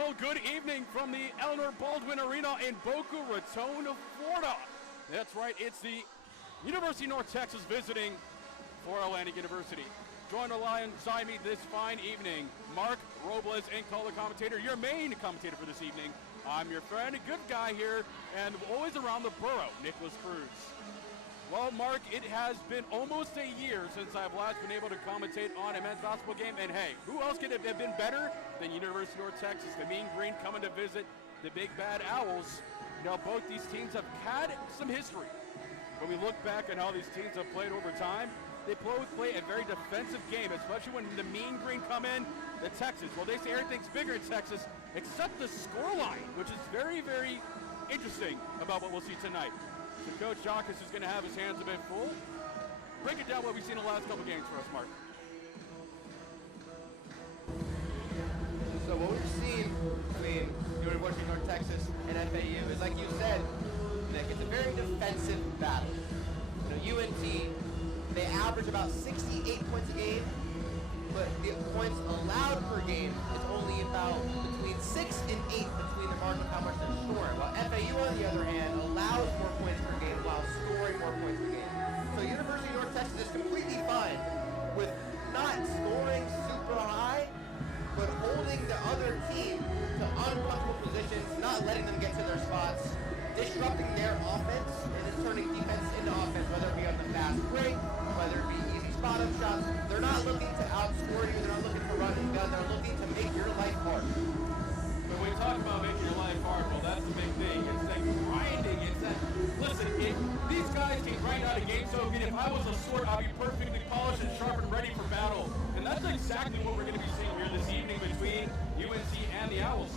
Well, good evening from the Eleanor Baldwin Arena in Boca Raton, Florida. That's right, it's the University of North Texas visiting for Atlantic University. Join alongside me this fine evening, Mark Robles and color commentator, your main commentator for this evening. I'm your friend, a good guy here, and always around the borough, Nicholas Cruz. Well, Mark, it has been almost a year since I've last been able to commentate on a men's basketball game, and hey, who else could have been better than University of North Texas, the Mean Green coming to visit the Big Bad Owls. You know, both these teams have had some history. When we look back on how these teams have played over time, they both play a very defensive game, especially when the Mean Green come in, the Texas. Well, they say everything's bigger in Texas except the scoreline, which is very, very interesting about what we'll see tonight. So Coach Jacques is going to have his hands a bit full. Break it down what we've seen in the last couple games for us, Mark. So what we've seen between University of North Texas and FAU is, like you said, Nick, it's a very defensive battle. You know, UNT, they average about 68 points a game, but the points allowed per game is only about between 6 and 8 between the margin of how much they're scoring. While FAU, on the other hand, allows more points per game while scoring more points per game. So University of North Texas is completely fine with not scoring super high, but holding the other team to uncomfortable positions, not letting them get to their spots, disrupting their offense, and then turning defense into offense, whether it be on the fast break, whether it be easy spot-up shots. They're not looking to outscore you, they're not looking to run and gun, they're looking to make your life hard. When we talk about making your life hard, well, that's the big thing. It's that grinding. It's that, listen, if these guys can grind out a game so good, if I was a sword, I'd be perfectly polished and sharp and ready for battle. And that's exactly what we're going to be seeing here this evening between UNC and the Owls.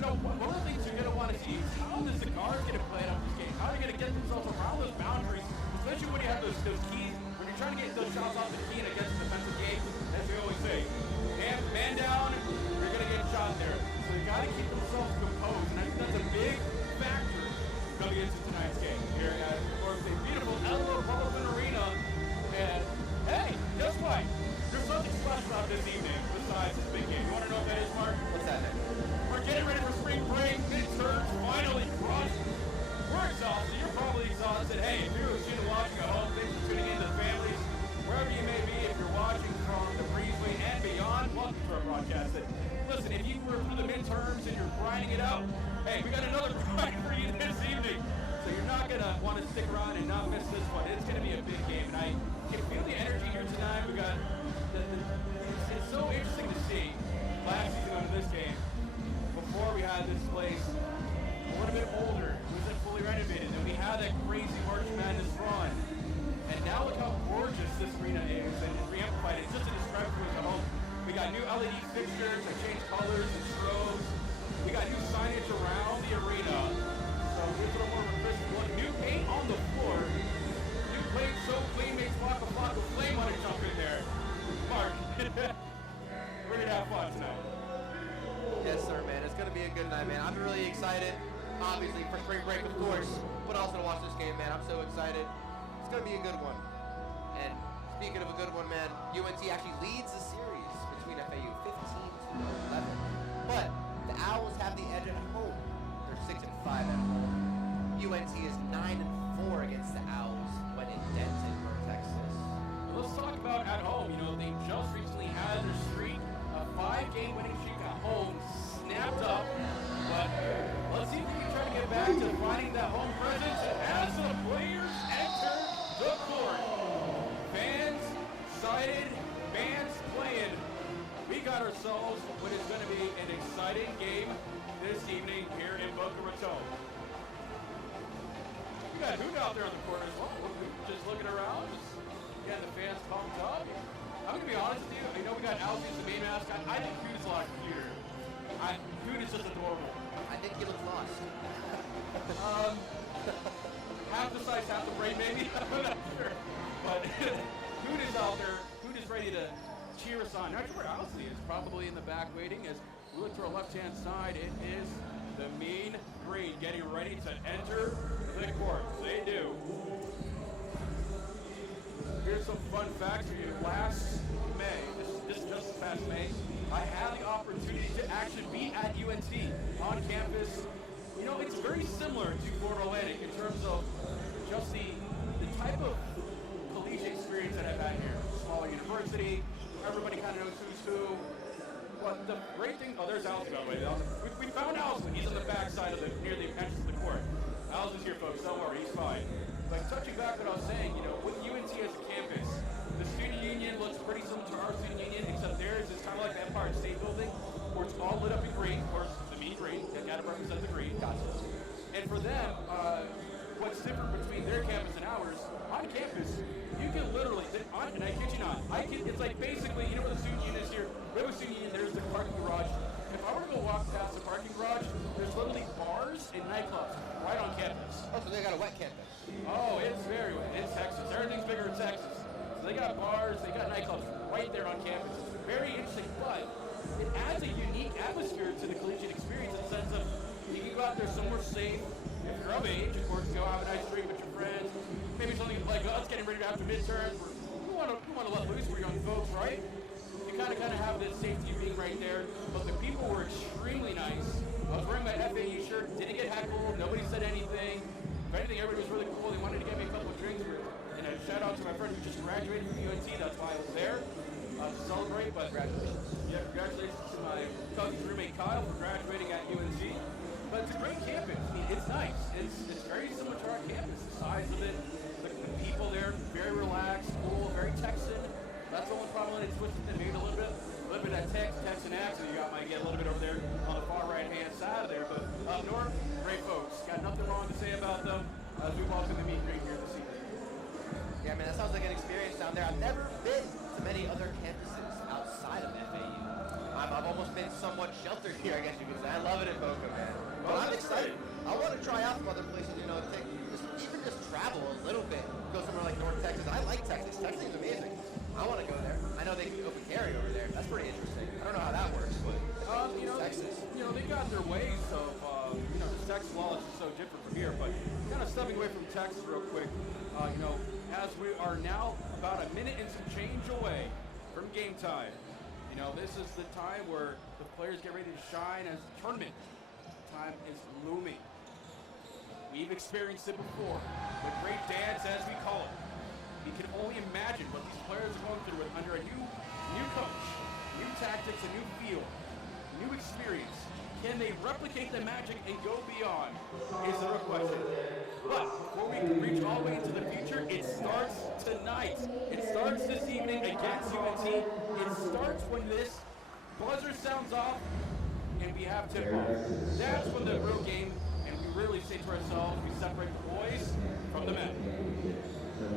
You know, one of the things you're going to want to see is how the Cigars going to play out this game. How are they going to get themselves around those boundaries, especially when you have those keys, when you're trying to get those shots off the key and against the defensive game, as we always say. Man down, you're going to get shot there. So you got to keep themselves composed, and I think that's a big factor going into tonight's game here at, of course, the beautiful Eleanor Baldwin Arena. And hey, guess what? There's something special about this evening besides this big game. You want to know what that is, Mark? What's that, Nick? We're getting ready for spring break. Midterms finally crushed. We're exhausted. You're probably exhausted. Hey, if you're student watching at home, thanks for tuning in to the families. Wherever you may be, if you're watching from the breezeway and beyond, welcome to our broadcast. Listen, if you were through the midterms and you're grinding it out, hey, we got another grind for you this evening. So you're not going to want to stick around and not miss this one. It's going to be a big game. And I can feel the energy here tonight. We got it's so interesting to see last season in this game. Before we had this place a little bit older, it wasn't fully renovated, and we had that crazy March Madness run. And now look how gorgeous this arena is, and it's re-amplified. It's just a description at home. We got new LED fixtures that change colors and strobes. We got new signage around the arena. So here's a little more of a crisp look. New paint on the floor. New paint so clean makes flock of flame want to jump in there. Mark, we're going to have fun tonight. Yes, sir, man. It's going to be a good night, man. I'm really excited, obviously, for spring break, of course, but also to watch this game, man. I'm so excited. It's going to be a good one. And speaking of a good one, man, UNT actually leads the series between FAU 15-11. But the Owls have the edge at home. They're 6-5 at home. UNT is 9-4 against the Owls when in Denton, North Texas. Let's talk about at home. You know, they just recently had their streak, a 5-game winning streak at home, snapped up. But let's see if we can try to get back to finding that home presence as the players enter the court. Fans excited, fans playing. We got ourselves what is going to be an exciting game this evening here in Boca Raton. We got Hoot out there on the court as well. Just looking around, just getting the fans pumped up. I'm going to be honest with you. I know we got Alfie as the main mascot. I think Hoot is a lot cuter. Hoot is just adorable. I think he looks lost. Half the size, half the brain, maybe. I'm not sure. But Hoot is out there. Hoot is ready to cheer us on. Not sure where Owsley is. Probably in the back waiting. As we look to our left-hand side, it is the Mean Green getting ready to enter the court. They do. Here's some fun facts for you. Last May, this just past May, I had the opportunity to actually be at UNT. very similar to Florida Atlantic in terms of just the type of collegiate experience that I've had here. Smaller university, everybody kind of knows who's who. But the great thing, oh, there's Allison, by the way. We found Allison. He's on the backside of near the entrance of the court. Allison's here, folks. Don't worry, he's fine. But touching back what I was saying, with UNT as a campus, the student union looks pretty similar to our student union, except theirs is kind of like the Empire State Building, where it's all lit up in green. Of course, the mean green. They got to represent the green. Gotcha. And for them, what's different between their campus and ours, on campus, you can literally, and I kid you not, it's like basically, where the student union is here, we have a student union, there's the parking garage. If I were to go walk past the parking garage, there's literally bars and nightclubs right on campus. Oh, so they got a wet campus. Oh, it's very wet. It's Texas. Everything's bigger in Texas. So they got bars, they got nightclubs right there on campus. It's very interesting, but it adds a unique atmosphere to the collegiate experience in the sense of you can go out there somewhere safe. If you're of age, of course, go have a nice drink with your friends. Maybe something like us getting ready to have the midterms. We want to let loose. We're young folks, right? You kind of have this safety being right there. But the people were extremely nice. I was wearing my FAU shirt. Didn't get heckled. Nobody said anything. If anything, everybody was really cool. They wanted to get me a couple of drinks. And a shout out to my friend who just graduated from UNT. That's why I was there to celebrate. But congratulations. Yeah, congratulations to my cousin's roommate Kyle for graduating at UNT. But it's a great campus. I mean, it's nice. It's very similar to our campus. The size of it, the people there, very relaxed, cool, very Texan. That's the only problem. It's twisted and maybe a little bit of that Texan accent you might get a little bit over there on the far right-hand side of there. But up north, great folks. Got nothing wrong to say about them as we welcome the meet and greet here this evening. Yeah, man, that sounds like an experience down there. I've never been to many other campuses outside of FAU. I've almost been somewhat sheltered here, I guess you could say. I love it in Boca, man. But I'm excited. I want to try out some other places, even just travel a little bit. Go somewhere like North Texas. I like Texas. Texas is amazing. I want to go there. I know they can open carry over there. That's pretty interesting. I don't know how that works, but Texas. They got their ways of, the Texas law is so different from here. But kind of stepping away from Texas real quick, as we are now about a minute and some change away from game time. This is the time where the players get ready to shine as the tournament time is looming. We've experienced it before. The great dance, as we call it. We can only imagine what these players are going through under a new coach, new tactics, a new feel, new experience. Can they replicate the magic and go beyond? Is the real question. But before we can reach all the way into the future, it starts tonight. It starts this evening against UNT. It starts when this buzzer sounds off and we have tip-off. That's when the real game, and we really say to ourselves, we separate the boys from the men.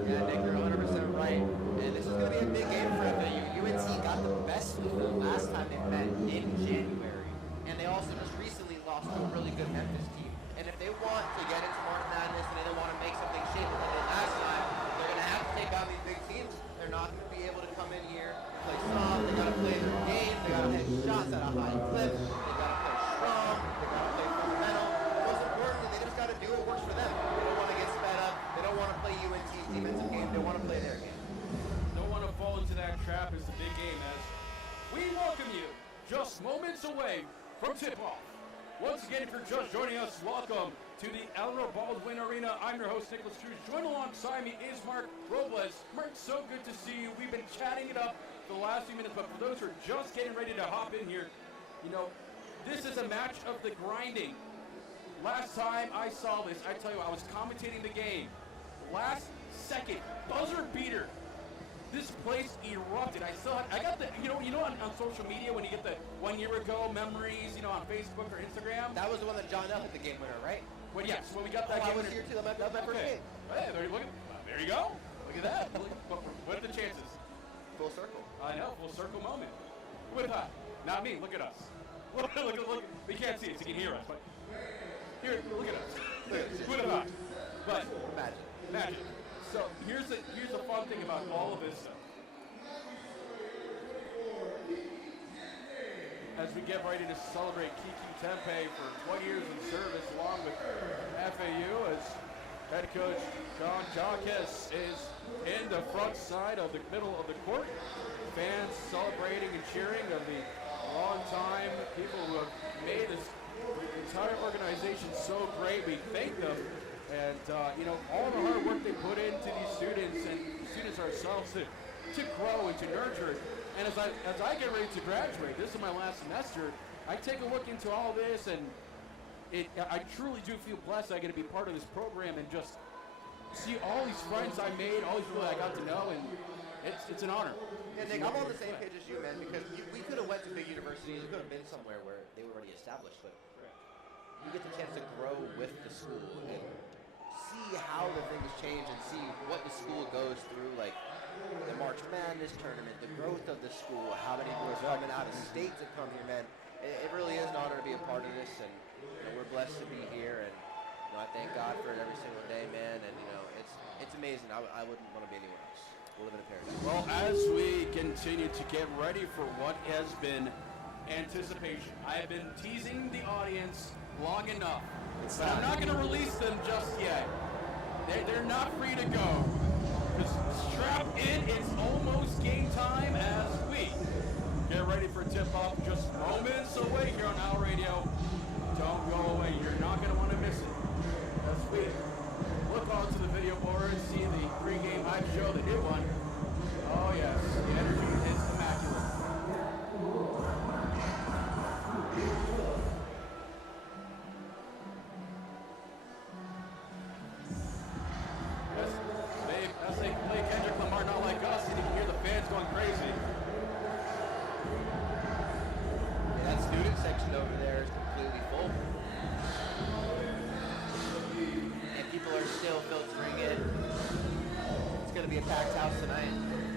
Yeah, Nick, you're 100% right. And this is going to be a big game for FAU. UNT got the best of them last time they met in January. And they also just recently lost to a really good Memphis team. And if they want to get into March Madness and they want to make something shape like they did last time, they're going to have to take on these big teams. They're not going to be able to come in here, play soft. They got to play their game. They got to hit shots at a high clip. They got to play strong. They got to play fundamental. Most importantly, they just got to do what works for them. They don't want to get sped up. They don't want to play UNT's defensive game. They want to play their game. Don't want to fall into that trap. It's a big game as we welcome you just moments away from tip-off. Once again, if you're just joining us, welcome to the Eleanor Baldwin Arena. I'm your host, Nicholas Cruz. Joined alongside me is Mark Robles. Mark, so good to see you. We've been chatting it up for the last few minutes, but for those who are just getting ready to hop in here, this is a match of the grinding. Last time I saw this, I tell you, I was commentating the game. Last second, buzzer beater. This place erupted. I got the, on social media when you get the 1 year ago memories, on Facebook or Instagram. That was the one that John L hit the game winner, right? Well, yes, when we got that game I was winner. here too. That was my first game. Hey, there you go. Look at that. What are the chances? Full circle. I know, full circle moment. Who would have thought? Not me. Look at us. Look. We can't see us. You can hear us, but here, look at us. Who would have thought? But imagine. So here's the fun thing about all of this stuff. As we get ready to celebrate Kiki Tempe for 20 years in service along with FAU, as head coach John Jacques is in the front side of the middle of the court. Fans celebrating and cheering of the long-time people who have made this entire organization so great. We thank them, and all the hard work they put into these students and students ourselves to grow and to nurture. And as I get ready to graduate, this is my last semester. I take a look into all this, and I truly do feel blessed I get to be part of this program and just see all these friends I made, all these people I got to know, and it's an honor. Yeah, Nick, I'm on the same page as you, man, because we could have went to big universities, we could have been somewhere where they were already established, but you get the chance to grow with the school and see how the things change and see what the school goes through, like the March Madness tournament, the growth of the school, how many people are coming out of state to come here, man. It really is an honor to be a part of this, and we're blessed to be here, and I thank God for it every single day, man, and it's amazing. I wouldn't want to be anywhere else. We'll live in a paradise. Well, as we continue to get ready for what has been anticipation, I have been teasing the audience long enough, but I'm not going to release them just yet. They're not free to go. Just strap in. It's almost game time as we get ready for tip-off. Just moments away here on Owl Radio. Don't go away. You're not going to want to miss it. As we look onto the video board and see the pregame hype show, the new one. Oh yes, the energy is immaculate. As they play Kendrick Lamar, not like us, and you can hear the fans going crazy. Yeah, that student section over there is completely full. And people are still filtering in. It's going to be a packed house tonight.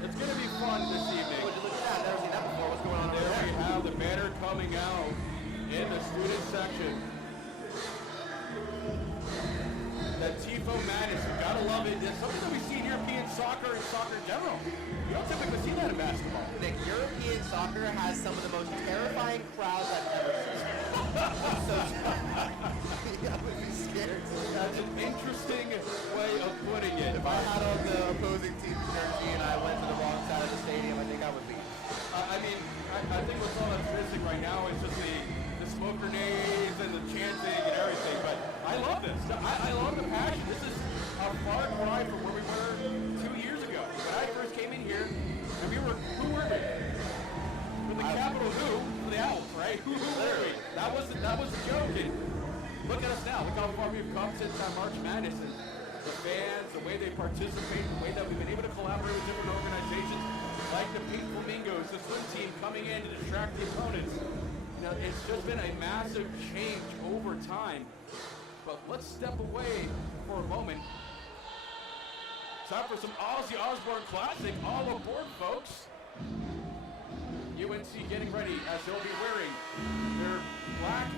It's going to be fun this evening. Would you look at that? I've never seen that before. What's going on over There there? we have the banner coming out in the student section. The Tifo Madness, you gotta love it. It's something that we see in European soccer and soccer in general. You don't typically see that in basketball. Nick, European soccer has some of the most terrifying crowds I've ever seen. So, I would be scared. That's an interesting way of putting it. If I had on the opposing team's jersey and I went to the wrong side of the stadium, I think I would leave. I think what's all that's missing right now is just the smoke grenades and the chanting and everything. But I love this. I love the passion. This is a far cry from where we were 2 years ago. When I first came in here, and who were we? For the capital who? For the Owls, right? Who were we? That was the joke. And look at us now. Look how far we've come since March Madness. And the fans, the way they participate, the way that we've been able to collaborate with different organizations, like the Pink Flamingos, the swim team coming in to distract the opponents. It's just been a massive change over time. But let's step away for a moment. Time for some Ozzy Osbourne Classic. All aboard, folks. UNC getting ready as they'll be wearing their black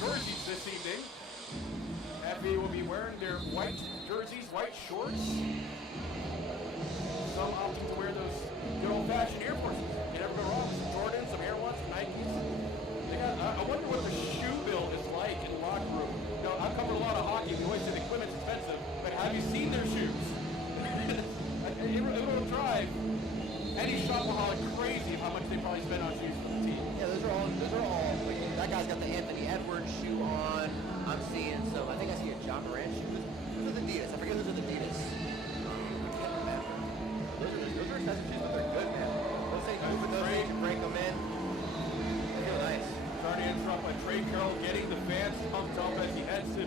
jerseys this evening. FAU will be wearing their white jerseys, white shorts. Some opting to wear those good old-fashioned Air Forces. You never go wrong with some Jordans, some Air Ones, some Nikes. I wonder what the shoe bill is like in the locker room. I've covered a lot of hockey. We always say the equipment's expensive, but have you seen their shoes? It will drive any shopaholic crazy of how much they probably spend on shoes for the team. Yeah, those are all. Like, that guy's got the Anthony Edwards shoe on. I'm seeing some. I think I see a John Morant shoe. Those are the Adidas. I forget those are the Adidas. I can't remember. Those are expensive shoes, but they're good, man. Those things can break them in. They feel nice. Starting to interrupt by Trey Carroll, getting the fans pumped up as he heads to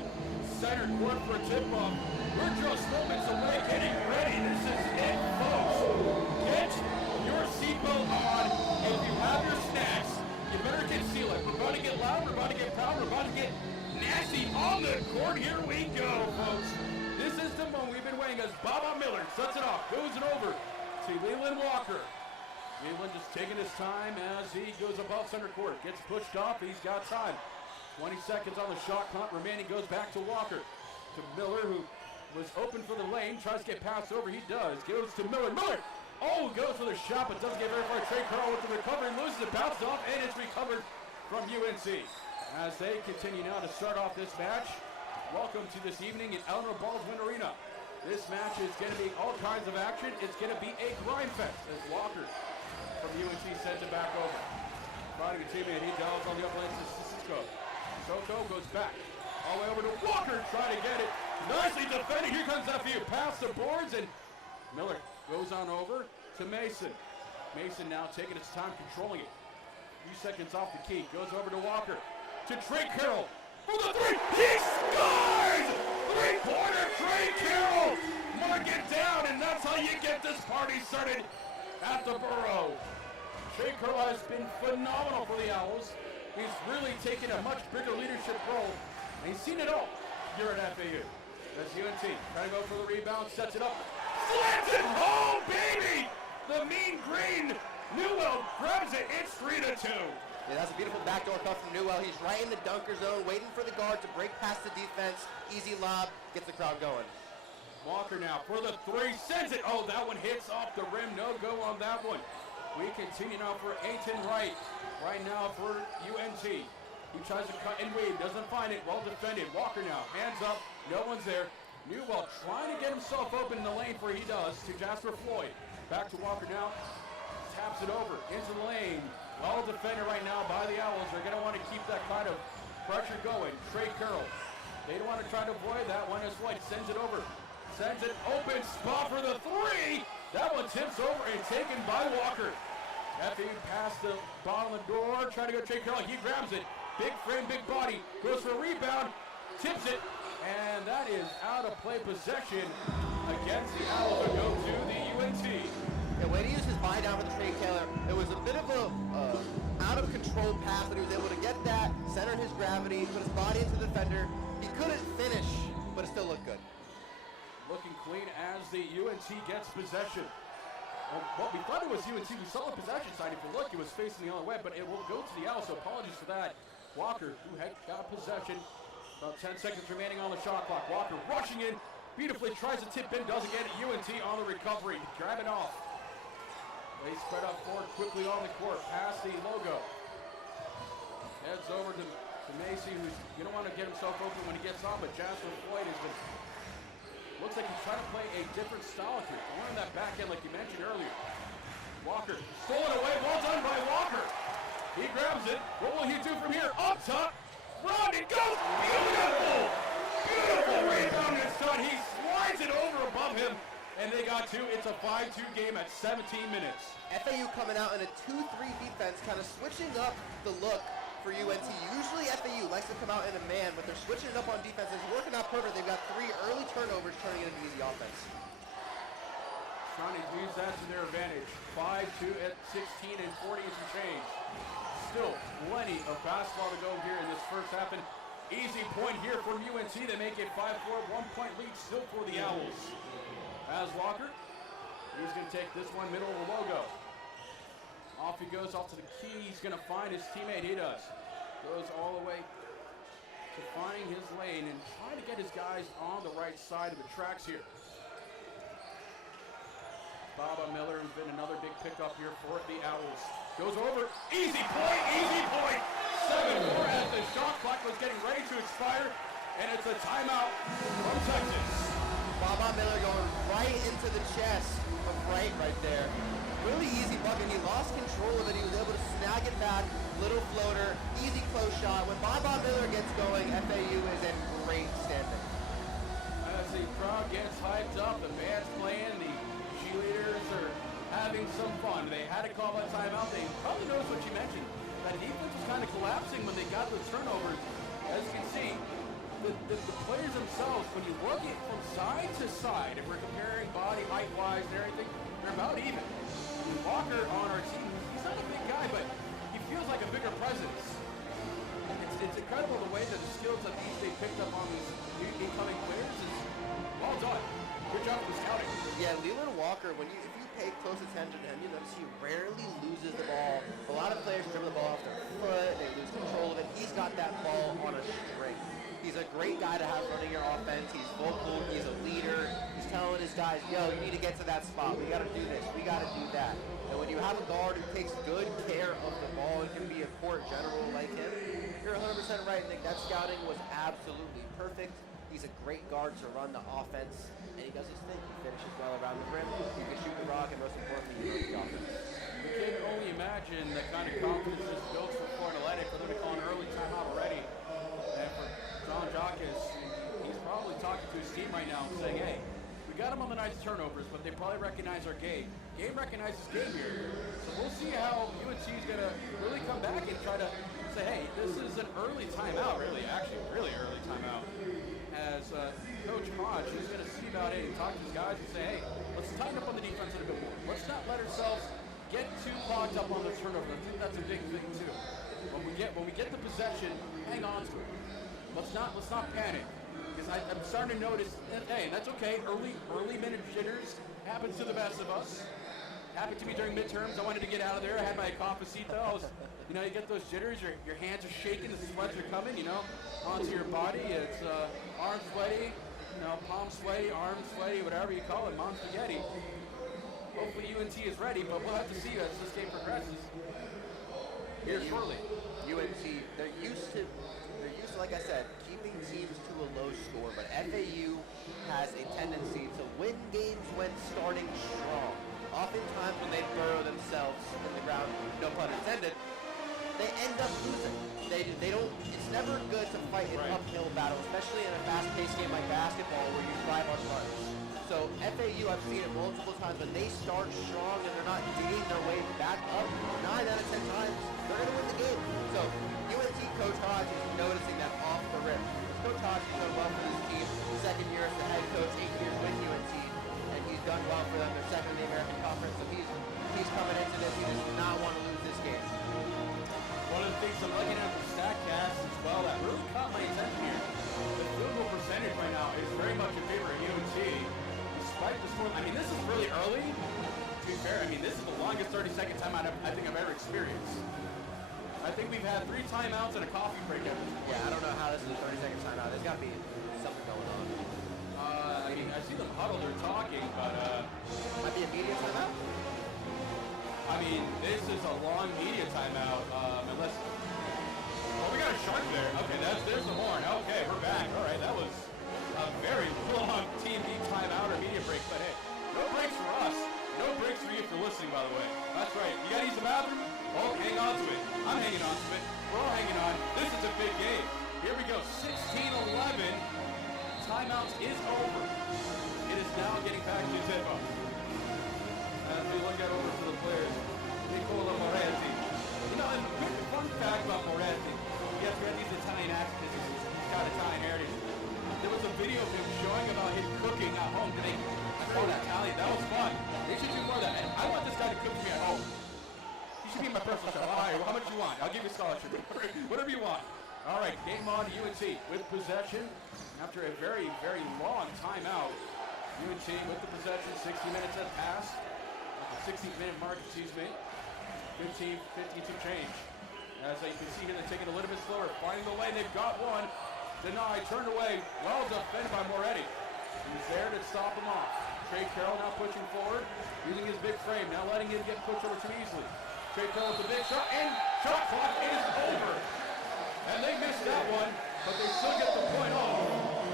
center court for a tip-off. We're just moments away, getting ready. This is it, folks. Get your seatbelt on. If you have your snacks, you better conceal it. We're about to get loud, we're about to get proud, we're about to get nasty on the court. Here we go, folks. This is the moment we've been waiting as Baba Miller sets it off, goes it over to Leland Walker. Leland just taking his time as he goes above center court. Gets pushed off. He's got time. 20 seconds on the shot clock remaining. Goes back to Walker. To Miller, who was open for the lane. Tries to get passed over. He does. Goes to Miller. Miller! Oh, goes for the shot, but doesn't get very far. Trey Carroll with the recovery. Loses it. Bounced off, and it's recovered from UNC. As they continue now to start off this match. Welcome to this evening in Eleanor Baldwin Arena. This match is going to be all kinds of action. It's going to be a grind fest as Walker from UNC sends it back over. Fighting a teammate, he dials on the up lane to Cisco. So though, goes back. All the way over to Walker, trying to get it. Nicely defended. Here comes FAU past the boards, and Miller goes on over to Mason. Mason now taking his time, controlling it. Few seconds off the key. Goes over to Walker. To Trey Carroll. For the three. He scores! Three-pointer Trey Carroll. Mark it down, and that's how you get this party started at the Borough. Trey Carroll has been phenomenal for the Owls. He's really taken a much bigger leadership role, and he's seen it all here at FAU. That's UNT. Trying to go for the rebound, sets it up. Slams it home, baby! The mean green. Newell grabs it. It's 3-2. Yeah, that's a beautiful backdoor cut from Newell. He's right in the dunker zone, waiting for the guard to break past the defense. Easy lob, gets the crowd going. Walker now for the three, sends it. Oh, that one hits off the rim. No go on that one. We continue now for Aiton Wright. Right now for UNT. He tries to cut and weave, doesn't find it. Well defended. Walker now, hands up. No one's there. Newell trying to get himself open in the lane for he does to Jasper Floyd. Back to Walker now. Taps it over into the lane. Well defended right now by the Owls. They're going to want to keep that kind of pressure going. Trey Carroll. They don't want to try to avoid that one as White sends it over. Sends it open. Spot for the three. That one tips over and taken by Walker. FAU past the bottom of the door. Trying to go Trey Carroll. He grabs it. Big frame, big body. Goes for a rebound. Tips it. And that is out of play possession against the Owls to go to the UNT. Yeah, when he used his buy down with Trey Taylor, it was a bit of a out of control pass, but he was able to get that, center his gravity, put his body into the defender. He couldn't finish, but it still looked good. Looking clean as the UNT gets possession. Well, we thought it was UNT. We saw the possession side. If you look, it was facing the other way, but it will go to the Owls, so apologies for that. Walker, who had got possession. About 10 seconds remaining on the shot clock. Walker rushing in, beautifully tries to tip in, doesn't get it. UNT on the recovery, grab it off. They spread up forward quickly on the court, past the logo. Heads over to Macy, who's going to want to get himself open when he gets on, but Jasper Floyd has been, looks like he's trying to play a different style here. Going on that back end like you mentioned earlier. Walker, stolen away, well done by Walker. He grabs it, what will he do from here? Up top, run, it goes, beautiful! Beautiful rebound and shot, he slides it over above him. And they got two. It's a 5-2 game at 17 minutes. FAU coming out in a 2-3 defense, kind of switching up the look for UNT. Usually FAU likes to come out in a man, but they're switching it up on defense. It's working out perfect. They've got 3 early turnovers, turning it into easy offense. Trying to use that to their advantage. 5-2 at 16 and 40 and some change. Still plenty of basketball to go here in this first half. And easy point here from UNT. They make it 5-4, 1-point lead still for the Owls. As Walker, he's going to take this one middle of the logo. Off he goes, off to the key. He's going to find his teammate. He does. Goes all the way to finding his lane and trying to get his guys on the right side of the tracks here. Baba Miller has been another big pickup here for the Owls. Goes over. Easy point, easy point. 7-4 as the shot clock was getting ready to expire. And it's a timeout from Texas. Baba Miller going right into the chest of Wright right there. Really easy bucket. He lost control of it. He was able to snag it back. Little floater, easy close shot. When Baba Miller gets going, FAU is in great standing. As the crowd gets hyped up, the band's playing, the cheerleaders are having some fun. They had to call a timeout. They probably noticed what you mentioned. That defense was kind of collapsing when they got the turnovers. As you can see, the players themselves, when you look at from side to side, if we're comparing body height-wise and everything, they're about even. Walker on our team, he's not a big guy, but he feels like a bigger presence. It's incredible the way that the skills that they picked up on these new incoming players is well done. Good job for scouting. Yeah, Leland Walker, if you pay close attention to him, you notice he rarely loses the ball. A lot of players dribble the ball off their foot, they lose control of it. He's got that ball on a string. He's a great guy to have running your offense. He's vocal. He's a leader. He's telling his guys, yo, you need to get to that spot. We got to do this. We got to do that. And when you have a guard who takes good care of the ball and can be a court general like him, you're 100% right, Nick. That scouting was absolutely perfect. He's a great guard to run the offense, and he does his thing. He finishes well around the rim. He can shoot the rock, and most importantly, he runs the offense. We can only imagine the kind of confidence this builds for Florida Atlantic for them to call an early timeout already. And now saying, hey, we got them on the nice turnovers, but they probably recognize our game. Game recognizes game here. So we'll see how UNC is going to really come back and try to say, hey, this is an early timeout, really, actually really early timeout. As Coach Hodge is going to see about it and talk to his guys and say, hey, let's tighten up on the defense a little bit more. Let's not let ourselves get too clogged up on the turnover. I think that's a big thing too. When we get the possession, hang on to it. Let's not panic. Because I'm starting to notice, hey, and that's okay. Early minute jitters happens to the best of us. Happened to me during midterms. I wanted to get out of there. I had my cafecito. I was, you get those jitters. Your hands are shaking. The sweats are coming. Onto your body. It's arms sweaty, palms sweaty, arms sweaty, whatever you call it. Mom spaghetti. Hopefully UNT is ready, but we'll have to see as this game progresses. Here shortly. UNT, they're used to, like I said, keeping teams to a low score, but FAU has a tendency to win games when starting strong. Oftentimes when they burrow themselves in the ground, no pun intended, they end up losing. They don't, it's never good to fight an uphill battle, especially in a fast-paced game like basketball where you drive on runs. So FAU, I've seen it multiple times, when they start strong and they're not digging their way back up, 9 out of 10 times, they're going to win the game. So UNT Coach Hodge is noticing that off the rip. Coach Hodge has done well for this team. Second year as the head coach, 8 years with UNT, and he's done well for them. They're second in the American Conference, so he's coming into this. He does not want to lose this game. One of the things I'm looking at the StatCast as well that really caught my attention here. The field goal percentage right now is very much in favor of UNT. Despite the score, I mean, this is really early. To be fair, I mean, this is the longest 30-second timeout I think I've ever experienced. I think we've had 3 timeouts and a coffee break at this point. Yeah, I don't know how this is a 30-second timeout. There's got to be something going on. I mean, I see them huddled, they're talking, but might be a media timeout? I mean, this is a long media timeout, unless... Oh, we got a shark there. Okay, there's the horn. Okay, we're back. All right, that was a very long TV timeout or media break, but hey, no breaks for us. No breaks for you for listening, by the way. That's right. You got to use the bathroom? Oh, hang on to it. I'm hanging on to it. We're all hanging on. This is a big game. Here we go. 16-11. Timeouts is over. It is now getting back to tip-off. As we look at over to the players, Nicola Moretti. And a quick fun fact about Moretti. Yes, Moretti's Italian accent. He's got Italian heritage. There was a video of him showing about him cooking at home. I saw that Italian. That was fun. They should do more of that. And I want this guy to cook for me at home. He should be my personal chef. All right, how much you want? I'll give you a scholarship. Whatever you want. All right, game on UNC with possession. After a very, very long timeout, UNC with the possession. 60 minutes have passed. 16th-minute mark, 52 change. As you can see here, they're taking it a little bit slower. Finding the lane, they've got one. Denied, turned away. Well defended by Moretti. He's there to stop him off. Trey Carroll now pushing forward, using his big frame, now letting him get pushed over too easily. Trey Carroll with the big shot, and shot clock is over. And they missed that one, but they still get the point off.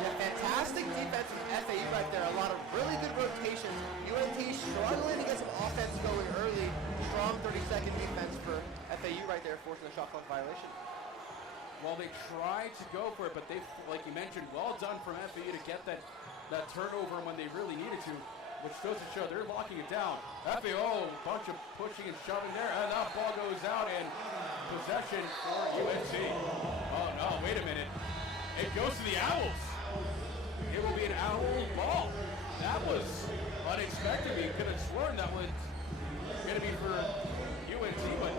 Yeah, fantastic defense from FAU right there. A lot of really good rotations. UNT struggling to get some offense going early. Strong 30-second defense for FAU right there, forcing a shot clock violation. Well, they tried to go for it, but they, like you mentioned, well done from FAU to get that turnover when they really needed to, which goes to show they're locking it down. FAU, a bunch of pushing and shoving there, and that ball goes out, and possession for UNC. Oh, no, wait a minute. It goes to the Owls. It will be an Owl ball. That was unexpected. We could have sworn that was going to be for UNC, but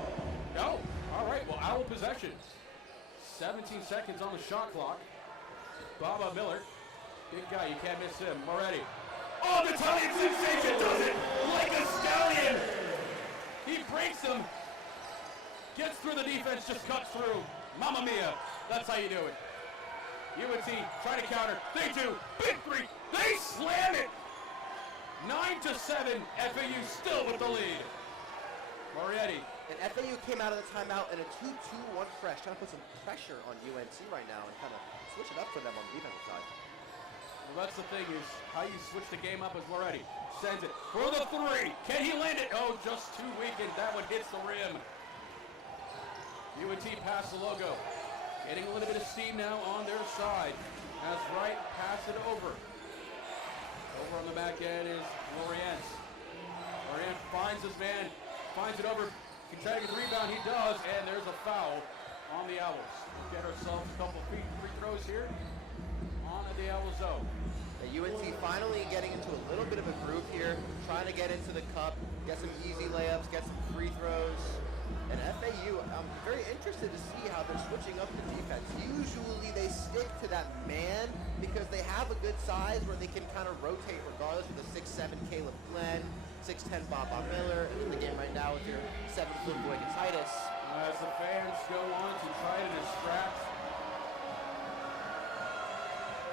no. All right, well, Owl possession. 17 seconds on the shot clock. Baba Miller, big guy, you can't miss him. Moretti. Oh, the Italian sensation does it like a stallion. He breaks them, gets through the defense, just cuts through. Mamma mia, that's how you do it. UNC trying to counter. They do. Big three. They slam it. 9-7. FAU still with the lead. Moretti. And FAU came out of the timeout in a 2-2-1 fresh, trying to put some pressure on UNC right now and kind of switch it up for them on the defensive side. Well, that's the thing is how you switch the game up as Moretti sends it for the 3. Can he land it? Oh, just too weak, and that one hits the rim. UNT past the logo. Getting a little bit of steam now on their side. As Wright pass it over. Over on the back end is Lorientz. Lorientz finds his man, finds it over. Can try to get the rebound, he does, and there's a foul on the Owls. We'll get ourselves a couple free throws here on the Owl zone. The UNC finally getting into a little bit of a groove here, trying to get into the cup, get some easy layups, get some free throws. And FAU, I'm very interested to see how they're switching up the defense. Usually they stick to that man because they have a good size where they can kind of rotate regardless with a 6'7" Caleb Glenn, 6'10" Bob Miller, and in the game right now with your 7-foot boy Titus. As the fans go on to try to distract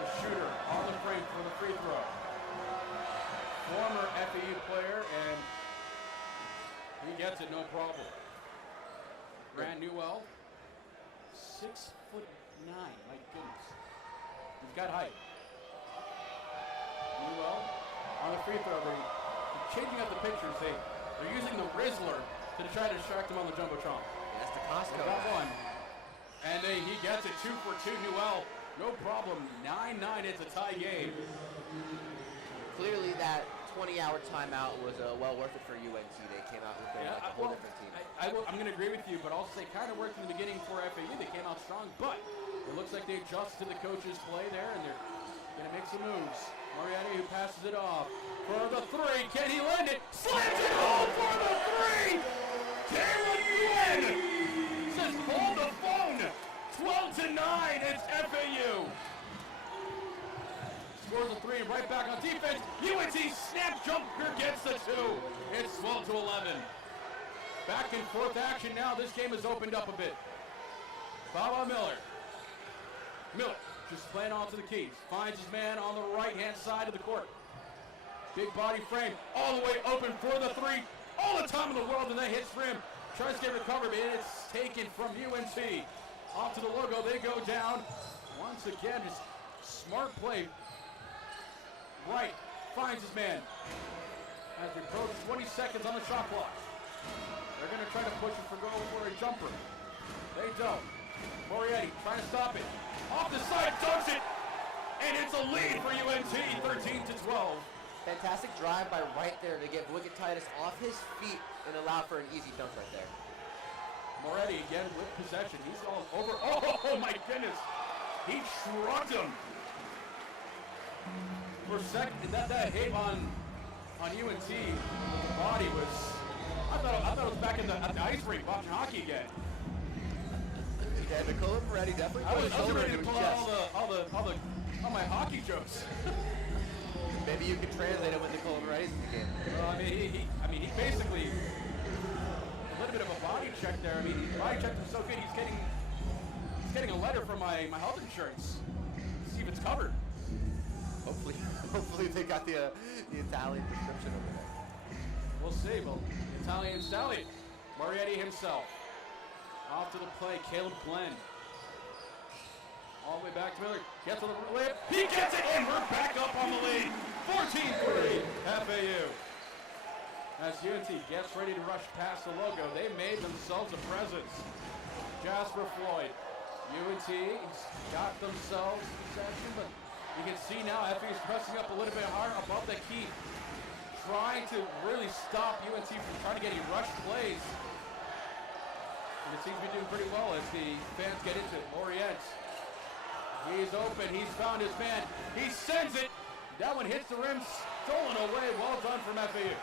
the shooter on the frame for the free throw. Former FAU player, and he gets it, no problem. Grant Newell, 6'9", my goodness. He's got height. Newell on the free throw ring. Changing up the pictures, they're using the Rizzler to try to distract him on the Jumbotron. Yeah, that's the Costco. Got one. And he gets it, 2 for 2, Newell. No problem, 9-9, it's a tie game. Clearly that 20-hour timeout was well worth it for UNC. They came out with a whole different team. I'm going to agree with you, but also they kind of worked in the beginning for FAU. They came out strong, but it looks like they adjusted to the coach's play there, and they're going to make some moves. Moriarty who passes it off for the three. Can he land it? Slams it home for the three! Cameron Glenn says hold the phone. 12-9, it's FAU. Scores a three, right back on defense. UNC snap jumper gets the two. It's 12-11. Back and forth action now. This game has opened up a bit. Baba Miller. Miller just playing onto the keys. Finds his man on the right-hand side of the court. Big body frame all the way open for the three. All the time in the world, and that hits rim. Tries to get recovered, but it's taken from UNC. Off to the logo, they go down. Once again, just smart play. Right, finds his man. As we approach 20 seconds on the shot clock. They're going to try to push it for a jumper. They don't. Moriarty trying to stop it. Off the side, dunks it. And it's a lead for UNC, 13-12. Fantastic drive by Wright there to get Wicket Titus off his feet and allow for an easy dunk right there. Moretti again with possession. He's all over. Oh my goodness. He shrugged him. For a second, that hit on UNC, the body was, I thought it was back at the ice rink watching hockey again. Yeah, Nicola Moretti definitely I was ready to pull out all my hockey jokes. Maybe you can translate it when Nicola Moretti's in the game. Well, he basically, a little bit of a body check there. His body checked him so good, he's getting a letter from my health insurance. See if it's covered. Hopefully they got the Italian prescription over there. We'll see. Well, Italian Stallion, Moriarty himself. Off to the play, Caleb Glenn. All the way back to Miller. Gets on the layup. He gets it, and we're back up on the lead. 14-3, FAU. As UNC gets ready to rush past the logo, they made themselves a presence. Jasper Floyd. UNC got themselves possession, but you can see now FAU is pressing up a little bit hard above the key, trying to really stop UNC from trying to get any rush plays. And it seems to be doing pretty well as the fans get into it. Lorientz. He's open. He's found his man. He sends it. That one hits the rim. Stolen away. Well done from FAU.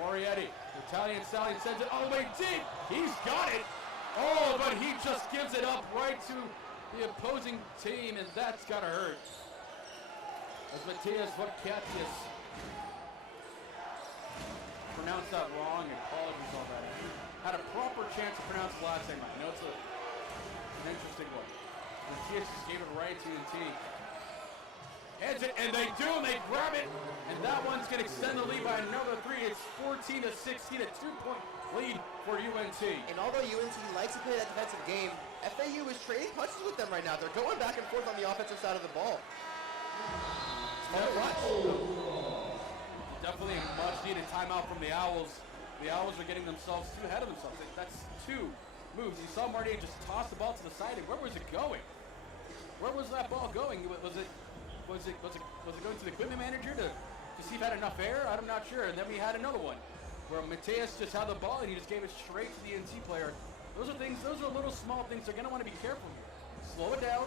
Moriarty. Italian Stallion sends it all the way deep. He's got it. Oh, but he just gives it up right to the opposing team, and that's got to hurt. As Matthias Vokatius pronounced that wrong, and apologies on that. Had a proper chance to pronounce the last name. I know it's an interesting one. Matthias just gave it right to UNT. Heads it, and they do, and they grab it, and that one's going to extend the lead by another three. It's 14-16, a 2-point lead for UNT. And although UNC likes to play that defensive game, FAU is trading punches with them right now. They're going back and forth on the offensive side of the ball. Definitely a much-needed timeout from the Owls. The Owls are getting themselves too ahead of themselves. That's two moves. You saw Marty just toss the ball to the side, and where was it going? Where was that ball going? Was it was it going to the equipment manager to see if it had enough air? I'm not sure. And then we had another one where Mateus just had the ball and he just gave it straight to the NT player. Those are little small things. They're going to want to be careful here. Slow it down.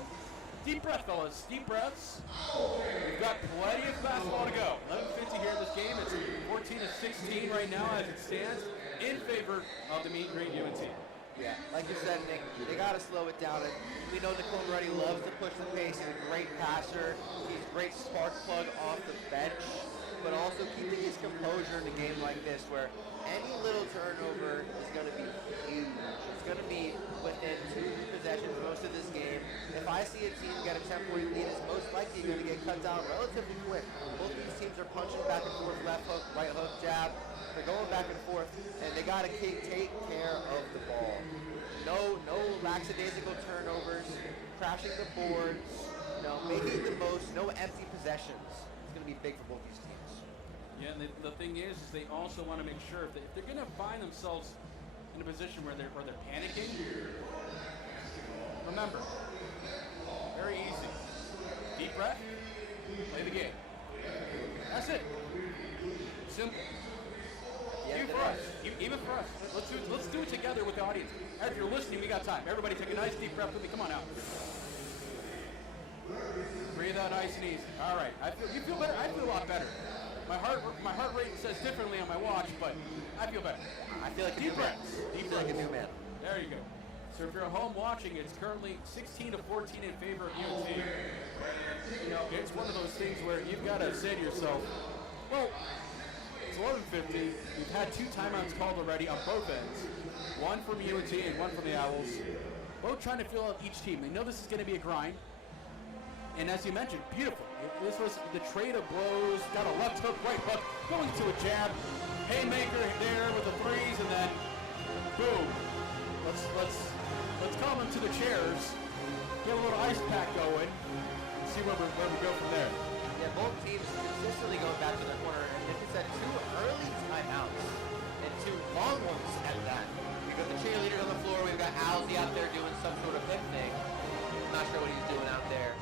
Deep breath, fellas. Deep breaths. We've got plenty of basketball to go. 11:50 here in this game. It's 14-16 right now as it stands in favor of the Meet and Greet UNT. Yeah, like you said, Nick, they got to slow it down. And we know Nicole Moretti loves to push the pace. He's a great passer. He's a great spark plug off the bench, but also keeping his composure in a game like this where any little turnover is going to be huge. It's going to be within 2 possessions most of this game. If I see a team get a 10-point lead, it's most likely going to get cut down relatively quick. Both these teams are punching back and forth, left hook, right hook, jab. They're going back and forth, and they got to take care of the ball. No lackadaisical turnovers, crashing the boards, making the most, no empty possessions. It's going to be big for both these teams. Yeah, and the thing is they also want to make sure if they're going to find themselves in a position where they're panicking, remember, very easy. Deep breath, play the game. That's it. Simple. Even for us. Even for us. Let's do it together with the audience. If you're listening, we got time. Everybody take a nice deep breath with me. Come on out. Breathe out nice and easy. All right. You feel better? I feel a lot better. My heart rate says differently on my watch, but I feel better. I feel like a deep new man. breaths. Deep like a new man. There you go. So if you're at home watching, it's currently 16-14 in favor of UNT. It's one of those things where you've got to say to yourself, well, it's 11:50. We've had 2 timeouts called already on both ends. One from UNT and one from the Owls. Both trying to fill out each team. They know this is going to be a grind. And as you mentioned, beautiful. This was the trade of blows. Got a left hook, right hook, going to a jab. Haymaker there with the threes, and then boom. Let's call them to the chairs. Get a little ice pack going. And see where we go from there. Yeah, both teams consistently going back to their corner. And like you said, 2 early timeouts and 2 long ones at that. We've got the cheerleaders on the floor. We've got Owlsy out there doing some sort of hip thing. I'm not sure what he's doing out there.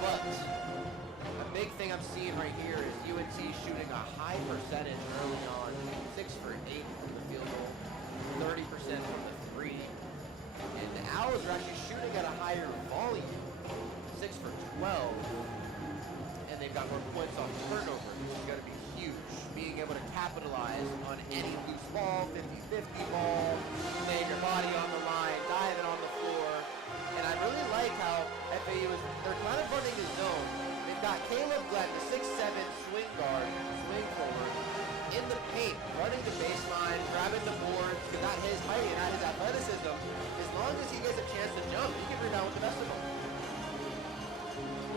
But a big thing I'm seeing right here is UNC shooting a high percentage early on. 6 for 8 from the field goal, 30% from the 3. And the Owls are actually shooting at a higher volume, 6 for 12. And they've got more points on turnovers, which is going to be huge. Being able to capitalize on any loose ball, 50-50 ball, laying your body on the line, diving on the floor. And I really like how FAU they're kind of running the zone. They've got Caleb Glenn, the 6'7" swing guard, swing forward, in the paint, running the baseline, grabbing the boards, because not his height and not his athleticism. As long as he gets a chance to jump, he can rebound with the best of them.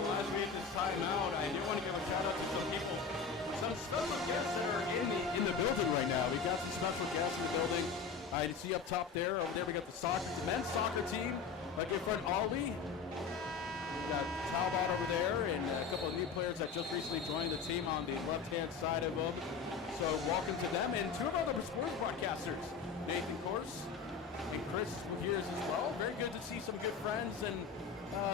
Well, as we hit this timeout, I do want to give a shout out to some people, some special guests that are in the building right now. We've got some special guests in the building. I see up top there, over there we got the men's soccer team. Like in front, Ollie. We got Talbot over there, and a couple of new players that just recently joined the team on the left-hand side of them. So welcome to them, and 2 of our other sports broadcasters, Nathan Course and Chris here as well. Very good to see some good friends and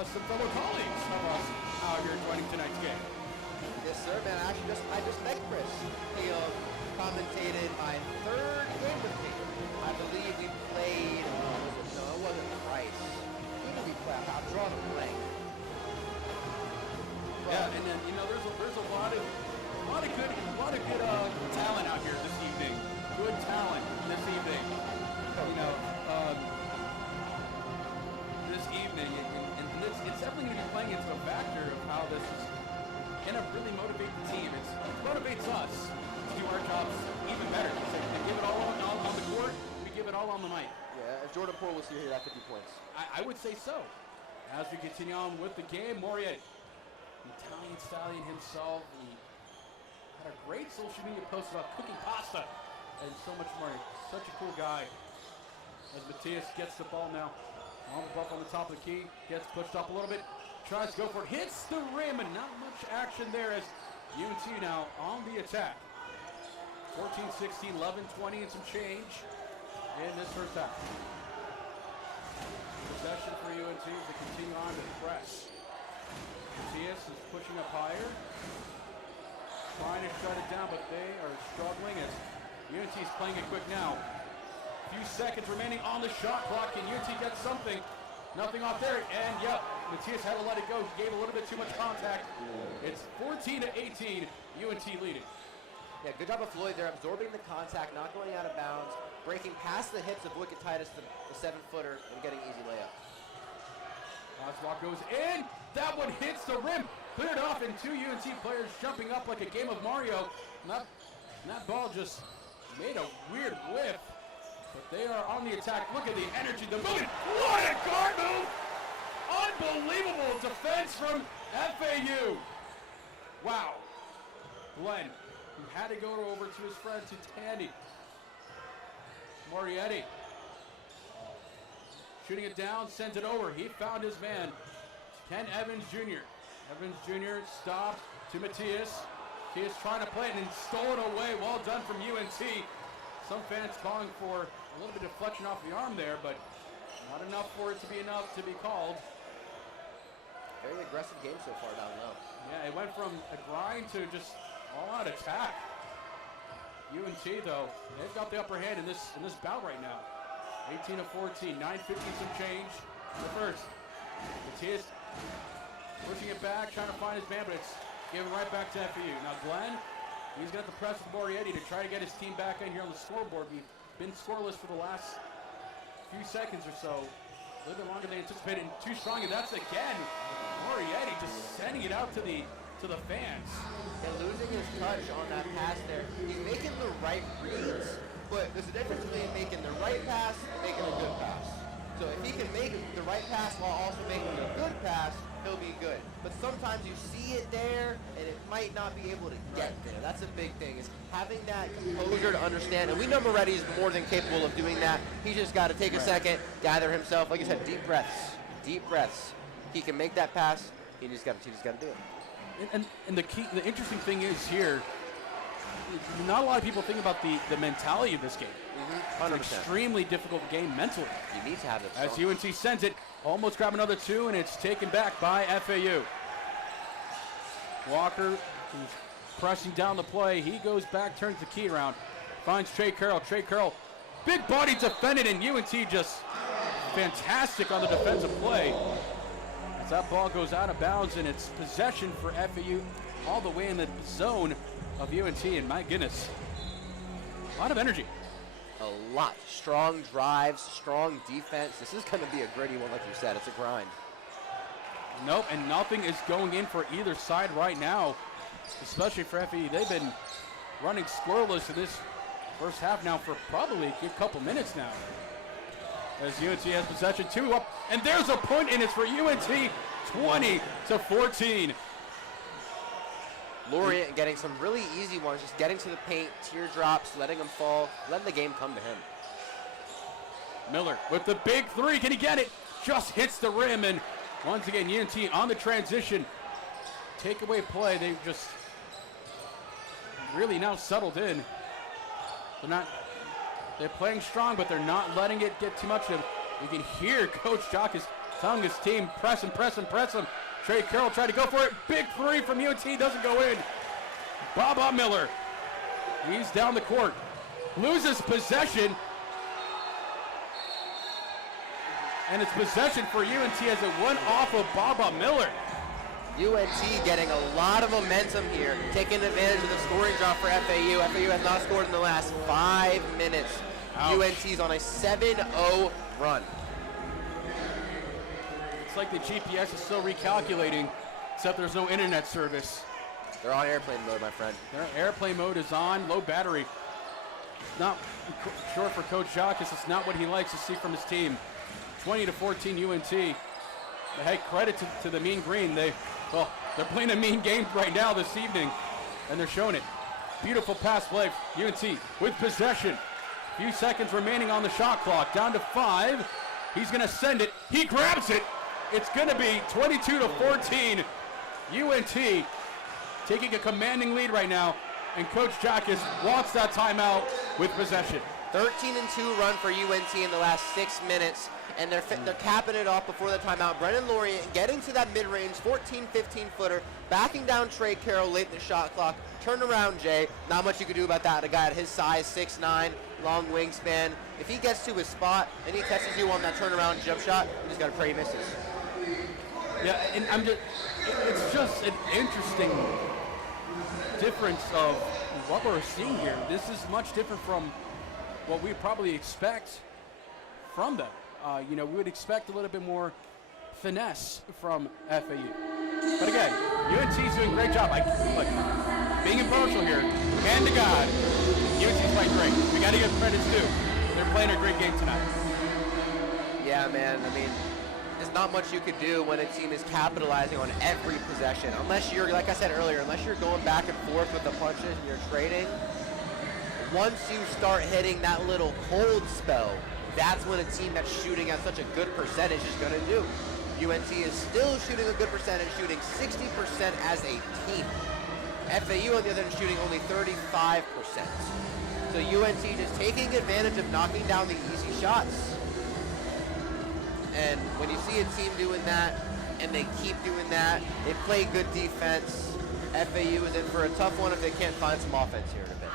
some fellow colleagues of us out here joining tonight's game. Yes, sir, man. I just met Chris. He commentated my 3rd game with me. I believe we played. No, it wasn't Price. I'm drawing a blank. Yeah, and then there's a lot of good talent out here this evening. Good talent this evening. This evening, and it's definitely going to be playing into a factor of how this is going to really motivate the team. It motivates us to do our jobs even better. So we give it all on the court. We give it all on the mic. Yeah, if Jordan Poole was here, he'd have 50 points. I would say so. As we continue on with the game, Moriarty, the Italian stallion himself, he had a great social media post about cooking pasta and so much more. Such a cool guy. As Mateus gets the ball now on the buff on the top of the key, gets pushed up a little bit, tries to go for it, hits the rim, and not much action there as UNT now on the attack. 14-16, 11-20 and some change in this first half. Possession for UNT as they continue on to press. Mateus is to shut it down, but they are struggling as UNT's playing it quick now. Few seconds remaining on the shot clock. Can UNT get something? Nothing off there, and yep, Matthias had to let it go. He gave a little bit too much contact. It's 14-18, UNT leading. Yeah, good job of Floyd there, absorbing the contact, not going out of bounds, breaking past the hips of Wicked Titus, the 7-footer, and getting easy layup. Oswald goes in. That one hits the rim. Cleared off, and 2 UNT players jumping up like a game of Mario. And that ball just made a weird whiff. But they are on the attack. Look at the energy, the movement. What a guard move! Unbelievable defense from FAU. Wow. Glenn, who had to go over to his friend, to Tandy. Morietti. Shooting it down, sends it over. He found his man, Ken Evans Jr. Evans Jr. stops to Matthias. Matthias trying to play it and stolen away. Well done from UNT. Some fans calling for a little bit of deflection off the arm there, but not enough for it to be enough to be called. Very aggressive game so far down low. Yeah, it went from a grind to just all-out attack. UNT though, they've got the upper hand in this bout right now. 18-14, 9:50 some change in the first. Matthias pushing it back, trying to find his man, but it's given right back to FAU. Now Glenn, he's got the press with Morietti to try to get his team back in here on the scoreboard. We've been scoreless for the last few seconds or so. A little bit longer than anticipated, and too strong, and that's again Morietti just sending it out to the fans. And losing his touch on that pass there. He's making the right reads, but there's a difference between making the right pass and making a good pass. So if he can make the right pass while also making a good pass, he'll be good. But sometimes you see it there, and it might not be able to get there. That's a big thing, is having that composure to understand. And we know Moretti's more than capable of doing that. He's just got to take a second, gather himself. Like I said, deep breaths. Deep breaths. He can make that pass. He just got to do it. And the interesting thing is here, not a lot of people think about the mentality of this game. It's an extremely difficult game mentally. You need to have it. As UNT sends it, almost grab another 2, and it's taken back by FAU. Walker, who's pressing down the play, he goes back, turns the key around, finds Trey Carroll. Trey Carroll, big body defended, and UNT just fantastic on the defensive play. As that ball goes out of bounds, and it's possession for FAU all the way in the zone of UNT, and my goodness, a lot of energy. A lot. Strong drives, strong defense. This is going to be a gritty one, like you said. It's a grind. Nope, and nothing is going in for either side right now, especially for FAU. They've been running scoreless in this first half now for probably a good couple minutes now. As UNT has possession, 2 up, and there's a point, and it's for UNT, 20-14. Laureate getting some really easy ones, just getting to the paint, teardrops, letting them fall, letting the game come to him. Miller with the big 3, can he get it? Just hits the rim, and once again, UNT on the transition. Takeaway play, they've just really now settled in. They're playing strong, but they're not letting it get too much of them. You can hear Coach Jock is telling his team, press him, press him, press him. Trey Carroll tried to go for it. Big 3 from UNT, doesn't go in. Baba Miller, he's down the court. Loses possession. And it's possession for UNT as it went off of Baba Miller. UNT getting a lot of momentum here, taking advantage of the scoring drop for FAU. FAU has not scored in the last 5 minutes. Ouch. UNT's on a 7-0 run. It's like the GPS is still recalculating, except there's no internet service. They're on airplane mode, my friend. Their airplane mode is on, low battery. Not sure for Coach Jacques, it's not what he likes to see from his team. 20-14 UNT. But hey, credit to the Mean Green. They're playing a mean game right now this evening, and they're showing it. Beautiful pass play, UNT with possession. Few seconds remaining on the shot clock, down to 5. He's gonna send it, he grabs it. It's gonna be 22-14. UNT taking a commanding lead right now, and Coach Jacques wants that timeout with possession. 13-2 run for UNT in the last 6 minutes, and they're capping it off before the timeout. Brennan Lorient getting to that mid-range 14, 15-footer, backing down Trey Carroll late in the shot clock. Turn around, Jay. Not much you can do about that. A guy at his size, 6'9", long wingspan. If he gets to his spot and he tests you on that turnaround jump shot, you just got to pray he misses. Yeah, and it's just an interesting difference of what we're seeing here. This is much different from what we probably expect from them. We would expect a little bit more finesse from FAU. But again, UNC's doing a great job. Being impartial here, hand to God, UNC's playing great. We got to give credits too. They're playing a great game tonight. Yeah, man. I mean, there's not much you could do when a team is capitalizing on every possession. Unless you're, like I said earlier, unless you're going back and forth with the punches and you're trading. Once you start hitting that little cold spell, that's when a team that's shooting at such a good percentage is going to do. UNC is still shooting a good percentage, shooting 60% as a team. FAU, on the other hand, shooting only 35%. So UNC just taking advantage of knocking down the easy shots. And when you see a team doing that, and they keep doing that, they play good defense, FAU is in for a tough one if they can't find some offense here in a bit.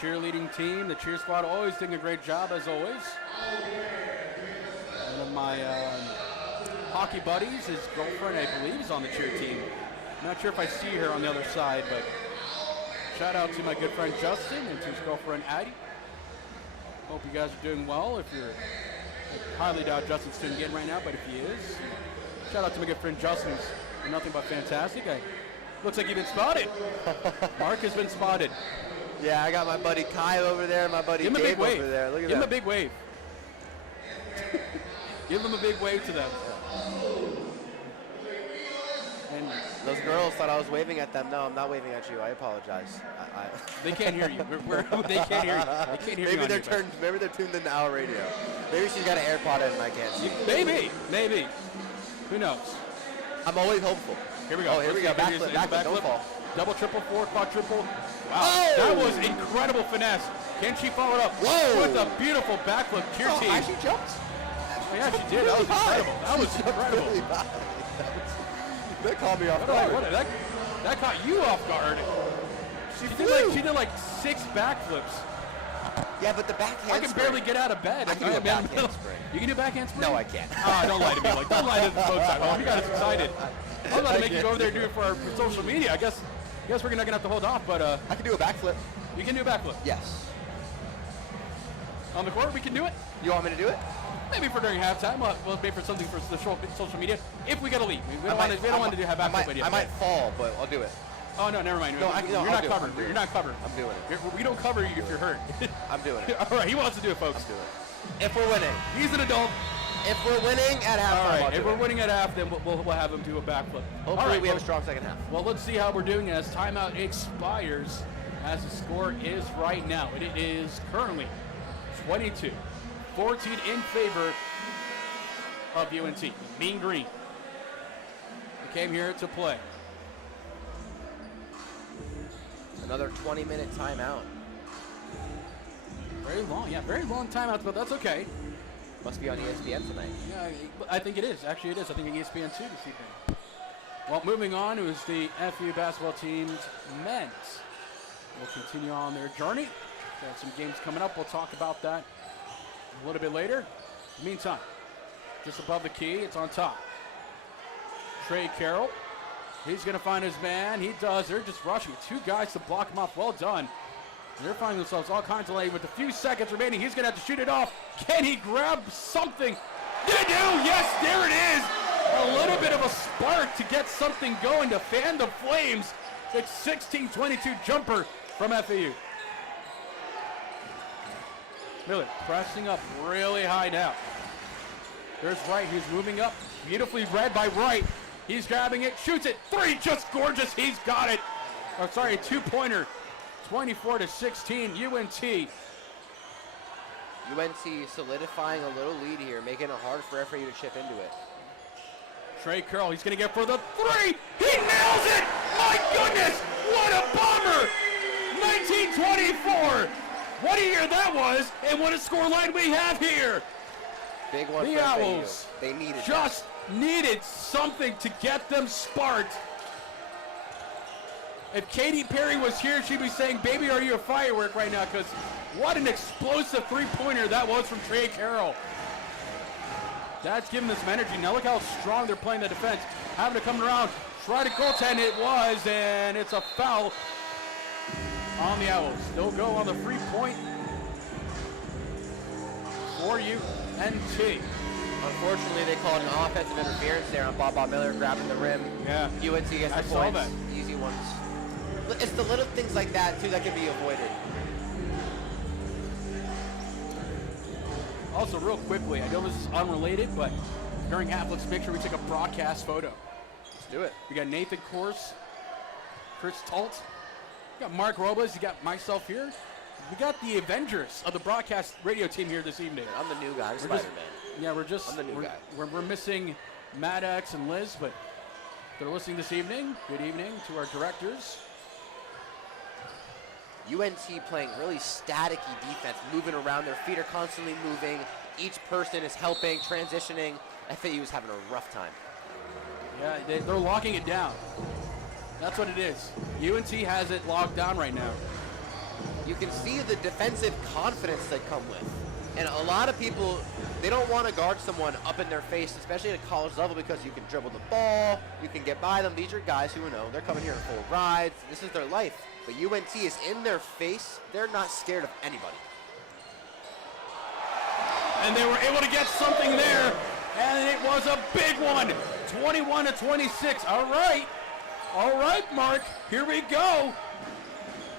Cheerleading team, the cheer squad, always doing a great job as always. One of my hockey buddies, his girlfriend, I believe, is on the cheer team. I'm not sure if I see her on the other side, but shout out to my good friend Justin and to his girlfriend Addie. Hope you guys are doing well. If you're, I highly doubt Justin's tuning in right now, but if he is, shout out to my good friend Justin, who's nothing but fantastic. Looks like you've been spotted. Mark has been spotted. Yeah, I got my buddy Kyle over there, my buddy Dave over there. Look at that. Give him a big wave. Give him a big wave to them. And those girls thought I was waving at them. No, I'm not waving at you. I apologize. They can't hear you. They can't hear you. They can't hear maybe you. Maybe they're tuned into our radio. Maybe she's got an AirPod in and I can't see. Maybe. Who knows? I'm always hopeful. Here we go. Oh, here we go. Backflip. Don't fall. Double, triple, four, quadruple. Wow, oh! That was incredible finesse. Can she follow it up? Whoa! With a beautiful backflip. Cheer team. She jumped. Oh, yeah, she did. That was incredible. That was incredible. Really that caught me off guard. That caught you off guard. She did like 6 backflips. Yeah, but the back handspring. I can barely get out of bed. I can do a back handspring. You can do back handspring? No, I can't. Don't lie to me. Don't lie to the folks at home. You got us excited. I was about to make you go over there and do it for our social media. I guess we're not gonna have to hold off, but I can do a backflip. You can do a backflip. Yes. On the court, we can do it. You want me to do it? Maybe for during halftime. We'll wait for something for the social media. If we get a lead, we don't want to have backflip videos. I might fall, but I'll do it. Oh no, never mind. No, you're not covered. You're not covered. I'm doing it. We don't cover you if you're hurt. I'm doing it. All right, he wants to do it, folks. I'm doing it. If we're winning. He's an adult. If we're winning at halftime, all right. If we're winning at half, then we'll have him do a backflip. Hopefully we have a strong second half. Well, let's see how we're doing as timeout expires, as the score is right now. It is currently 22-14 in favor of UNC. Mean Green. They came here to play. Another 20-minute timeout. Very long timeout, but that's okay. Must be on ESPN tonight. Yeah, I think it is. Actually, it is. I think ESPN 2 this evening. Well, moving on, it was the FAU basketball team's men's. We'll continue on their journey. Got some games coming up. We'll talk about that a little bit later. In the meantime, just above the key, it's on top. Trey Carroll. He's going to find his man. He does. They're just rushing. 2 guys to block him off. Well done. They're finding themselves all kinds of late with a few seconds remaining. He's going to have to shoot it off. Can he grab something? Did he do? Yes, there it is. A little bit of a spark to get something going to fan the flames. It's 16-22 jumper from FAU. Miller pressing up really high now. There's Wright, who's moving up. Beautifully read by Wright. He's grabbing it, shoots it. 3, just gorgeous. He's got it. Oh, sorry, a 2-pointer. 24-16, UNC. UNC solidifying a little lead here, making it hard for FAU to chip into it. Trey Carroll, he's going to get for the 3. He nails it! My goodness, what a bomber! 1924. What a year that was, and what a scoreline we have here. Big one The for FAU. Owls They needed just needed something to get them sparked. If Katy Perry was here, she'd be saying, baby, are you a firework right now? Because what an explosive three-pointer that was from Trey Carroll. That's giving them some energy. Now look how strong they're playing the defense. Having to come around, try to goaltend. It was, and it's a foul on the Owls. They'll go on the free point for UNT. Unfortunately, they called an offensive interference there on Bob Miller grabbing the rim. Yeah. UNT gets I the saw points. that. Easy ones. It's the little things like that, too, that can be avoided. Also, real quickly, I know this is unrelated, but during half, let's make sure we take a broadcast photo. Let's do it. We got Nathan Kors, Chris Talt, we got Mark Robles, you got myself here. We got the Avengers of the broadcast radio team here this evening. I'm the new guy. I'm We're just- Spider-Man. Yeah, I'm the new guy. We're missing Maddox and Liz, but they're listening this evening. Good evening to our directors. UNT playing really staticky defense, moving around. Their feet are constantly moving. Each person is helping, transitioning. FAU is having a rough time. Yeah, they're locking it down. That's what it is. UNT has it locked down right now. You can see the defensive confidence they come with. And a lot of people, they don't want to guard someone up in their face, especially at a college level, because you can dribble the ball, you can get by them. These are guys who know they're coming here in full rides. This is their life. But UNT is in their face. They're not scared of anybody. And they were able to get something there, and it was a big one. 21-26. All right, Mark. Here we go.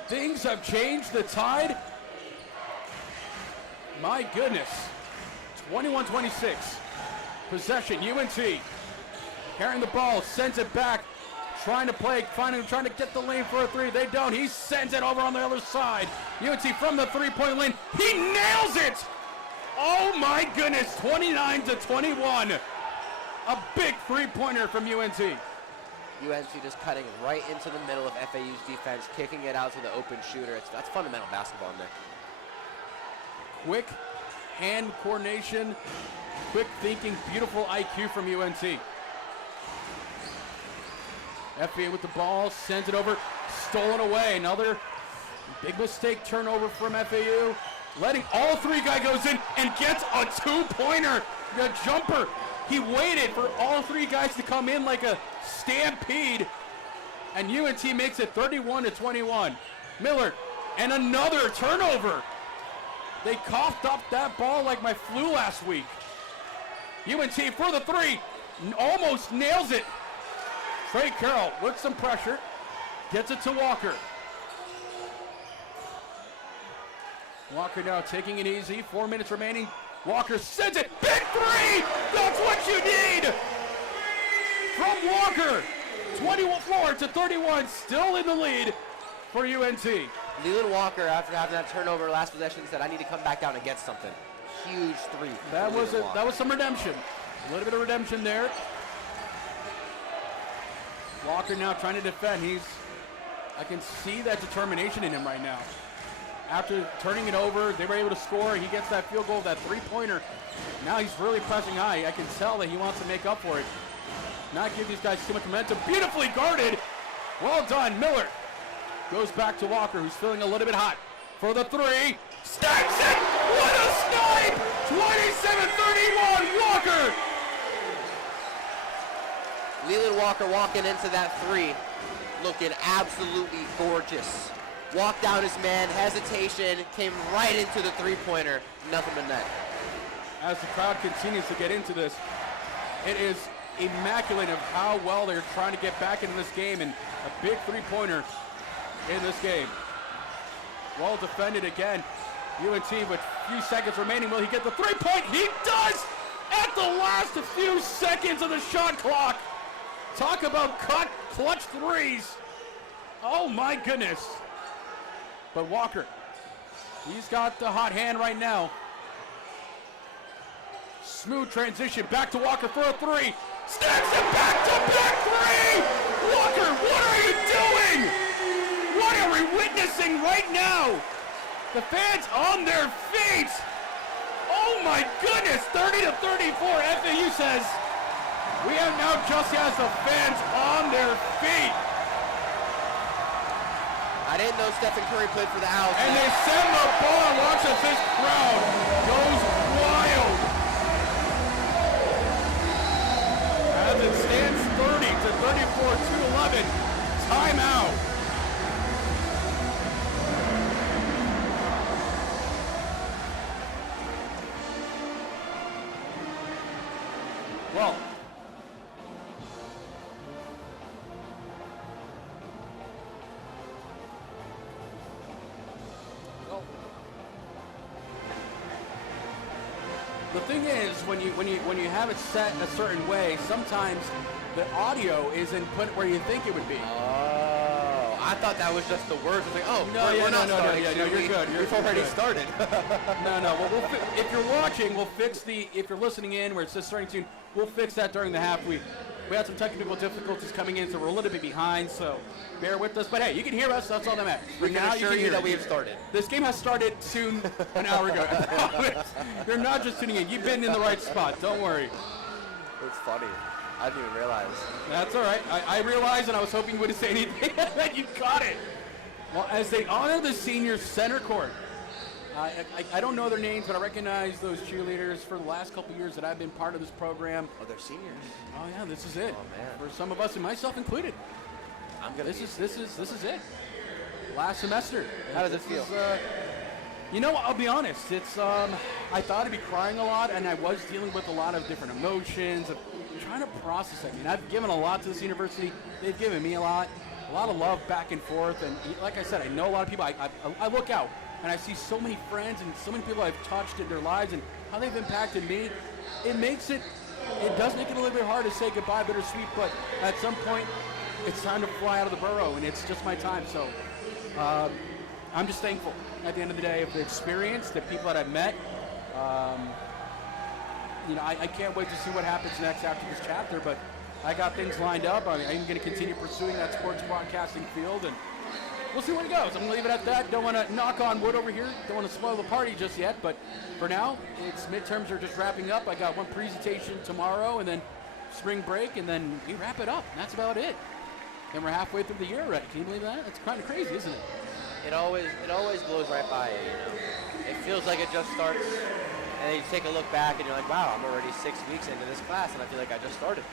Things have changed. The tide. My goodness. 21-26. Possession. UNT carrying the ball, sends it back. Trying to play, trying to get the lane for a three. They don't. He sends it over on the other side. UNT from the three-point lane. He nails it. Oh my goodness. 29-21. A big three-pointer from UNT. UNC just cutting right into the middle of FAU's defense, kicking it out to the open shooter. That's fundamental basketball in there. Quick hand coordination, quick thinking, beautiful IQ from UNT. FAU with the ball, sends it over, stolen away. Another big mistake, turnover from FAU. Letting all three guys goes in and gets a two-pointer, the jumper. He waited for all three guys to come in like a stampede, and UNT makes it 31-21. Miller, and another turnover. They coughed up that ball like my flu last week. UNT for the three, almost nails it. Trey Carroll with some pressure, gets it to Walker. Walker now taking it easy, 4 minutes remaining. Walker sends it, big three! That's what you need! From Walker, 24-31, still in the lead for UNT. Leland Walker, after having that turnover last possession, said, I need to come back down and get something. Huge three. That was some redemption. A little bit of redemption there. Walker now trying to defend. I can see that determination in him right now. After turning it over, they were able to score. He gets that field goal, that three-pointer. Now he's really pressing high. I can tell that he wants to make up for it. Not give these guys too much momentum. Beautifully guarded. Well done, Miller. Goes back to Walker, who's feeling a little bit hot. For the three. Stacks it! What a snipe! 27-31, Walker! Leland Walker walking into that three, looking absolutely gorgeous. Walked down his man, hesitation, came right into the three-pointer, nothing but net. As the crowd continues to get into this, it is immaculate of how well they're trying to get back into this game, and a big three-pointer in this game. Well defended again. UNT with a few seconds remaining. Will he get the three-point? He does! At the last few seconds of the shot clock. Talk about clutch threes. Oh my goodness. But Walker, he's got the hot hand right now. Smooth transition, back to Walker for a three. Stacks it back to back three! Walker, what are you doing? What are we witnessing right now? The fans on their feet. Oh my goodness, 30-34. FAU says we have now just has the fans on their feet. I didn't know Stephen Curry played for the Owls. And they send the ball and watch as this crowd goes wild. As it stands 30-34, 2-11, timeout. Well, the thing is, when you have it set a certain way, sometimes the audio isn't put where you think it would be. Oh, I thought that was just the words. I was like, oh, No, we're not starting. no, you're good. We've already started. No. Well, if you're watching, we'll fix the. If you're listening in, where it's just starting soon, we'll fix that during the half. We had some technical difficulties coming in, so we're a little bit behind. So bear with us. But hey, you can hear us. That's all that matters. We can assure you that we have started. This game has started soon, an hour ago. I promise. You're not just tuning in. You've been in the right spot. Don't worry. It's funny. I didn't even realize. That's all right. I realized, and I was hoping you wouldn't say anything, that you caught it. Well, as they honor the senior center court, I don't know their names, but I recognize those cheerleaders for the last couple years that I've been part of this program. Oh, they're seniors. Oh yeah, this is it. Oh man. For some of us, and myself included. This is it. Last semester. How does it feel? You know, I'll be honest. It's I thought I'd be crying a lot, and I was dealing with a lot of different emotions of trying to process it. I mean, I've given a lot to this university. They've given me a lot of love back and forth. And like I said, I know a lot of people. I look out and I see so many friends and so many people I've touched in their lives and how they've impacted me. It does make it a little bit hard to say goodbye, bittersweet. But at some point, it's time to fly out of the burrow, and it's just my time. So I'm just thankful at the end of the day of the experience, the people that I've met. I can't wait to see what happens next after this chapter, but I got things lined up. I'm going to continue pursuing that sports broadcasting field, and we'll see where it goes. I'm going to leave it at that. Don't want to knock on wood over here. Don't want to spoil the party just yet, but for now, midterms are just wrapping up. I got one presentation tomorrow, and then spring break, and then we wrap it up. And that's about it. And we're halfway through the year already. Can you believe that? It's kind of crazy, isn't it? It always blows right by you. It feels like it just starts. And then you take a look back and you're like, wow, I'm already 6 weeks into this class and I feel like I just started.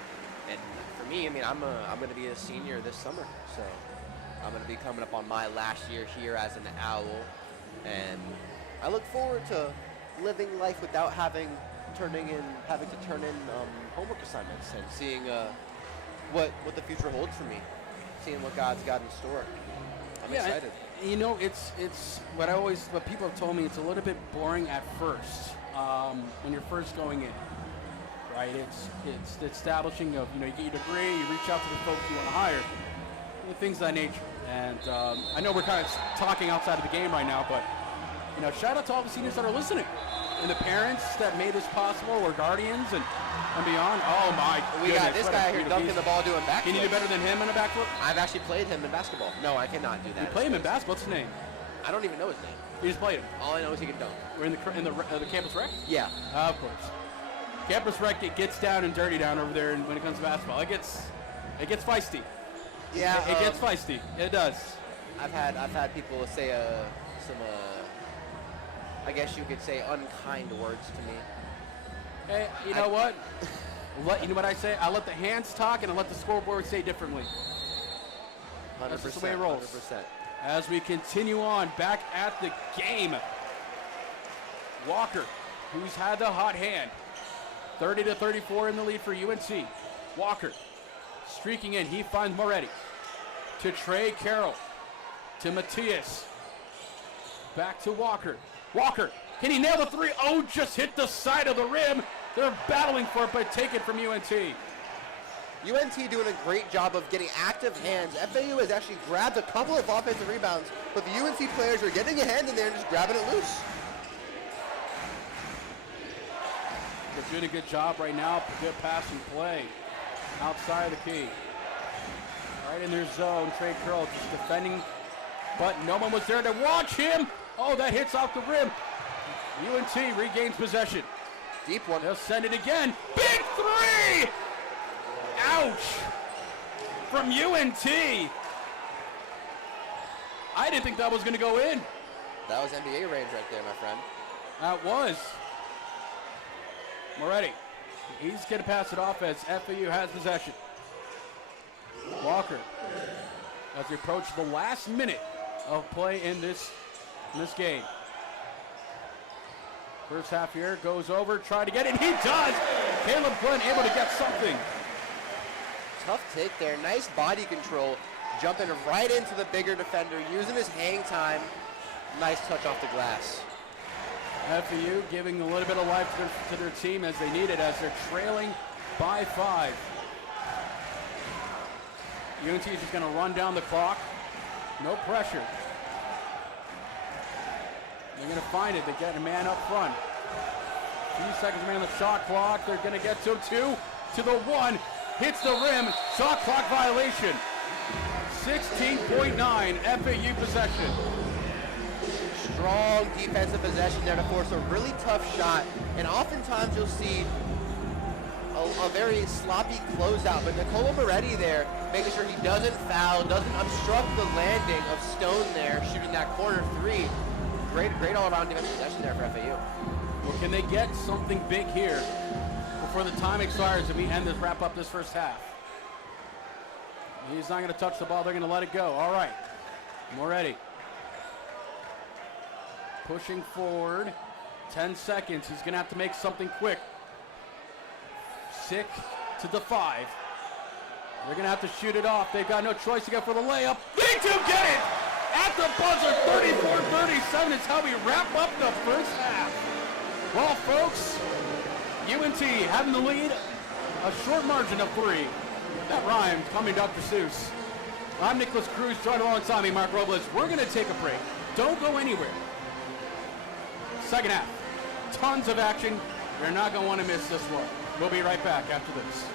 And for me, I mean, I'm going to be a senior this summer. So I'm going to be coming up on my last year here as an Owl. And I look forward to living life without having to turn in homework assignments and seeing what the future holds for me, seeing what God's got in store. I'm excited. It's what people have told me, it's a little bit boring at first. When you're first going in, right? It's the establishing of, you get your degree, you reach out to the folks you want to hire, things of that nature. And I know we're kind of talking outside of the game right now, but, shout out to all the seniors that are listening and the parents that made this possible, or guardians and beyond. Oh my We goodness, got this guy here dunking the ball doing backflips. Can you do better than him in a backflip? I've actually played him in basketball. No, I cannot do that. You play him in basketball? What's his name? I don't even know his name. You just played him. All I know is he can dunk. We're in the campus rec? Yeah. Of course. Campus rec, it gets down and dirty down over there when it comes to basketball. It gets feisty. Yeah. It gets feisty. It does. I've had people say some I guess you could say unkind words to me. Hey, you know what? You know what I say? I let the hands talk and I let the scoreboard say differently. 100%. That's just the way it rolls. 100%. As we continue on, back at the game, Walker, who's had the hot hand, 30-34 in the lead for UNC. Walker streaking in. He finds Moretti. To Trey Carroll. To Matias. Back to Walker. Walker, can he nail the three? Oh, just hit the side of the rim. They're battling for it, but take it from UNT. UNT doing a great job of getting active hands. FAU has actually grabbed a couple of offensive rebounds, but the UNC players are getting a hand in there and just grabbing it loose. They're doing a good job right now. Good pass and play outside of the key. Right in their zone. Trey Curl just defending but no one was there to watch him. Oh, that hits off the rim. UNT regains possession. Deep one. They'll send it again. Big three! Ouch! From UNT. I didn't think that was going to go in. That was NBA range right there, my friend. That was. Moretti. He's going to pass it off as FAU has possession. Walker, as we approach the last minute of play in this game. First half here, goes over, try to get it. He does! Caleb Glenn able to get something. Tough take there. Nice body control. Jumping right into the bigger defender, using his hang time. Nice touch off the glass. FAU giving a little bit of life to their team as they need it, as they're trailing by 5. UNT is just going to run down the clock. No pressure. They're going to find it. They get a man up front. A few seconds remaining on the shot clock. They're going to get to 2, to the 1. Hits the rim. Shot clock violation. 16.9 FAU possession. Strong defensive possession there to force a really tough shot. And oftentimes you'll see a very sloppy closeout, but Nicola Moretti there, making sure he doesn't foul, doesn't obstruct the landing of Stone there, shooting that corner 3. Great all-around defensive possession there for FAU. Well, can they get something big here before the time expires and we wrap up this first half? He's not going to touch the ball. They're going to let it go. All right. Moretti. Pushing forward. 10 seconds. He's going to have to make something quick. 6 to the 5. They're going to have to shoot it off. They've got no choice to go for the layup. They do get it! At the buzzer, 34-37 is how we wrap up the first half. Well, folks, UNT having the lead, a short margin of 3. That rhymed, coming Dr. Seuss. I'm Nicholas Cruz, joined alongside me, Mark Robles. We're going to take a break. Don't go anywhere. Second half, tons of action. You're not going to want to miss this one. We'll be right back after this.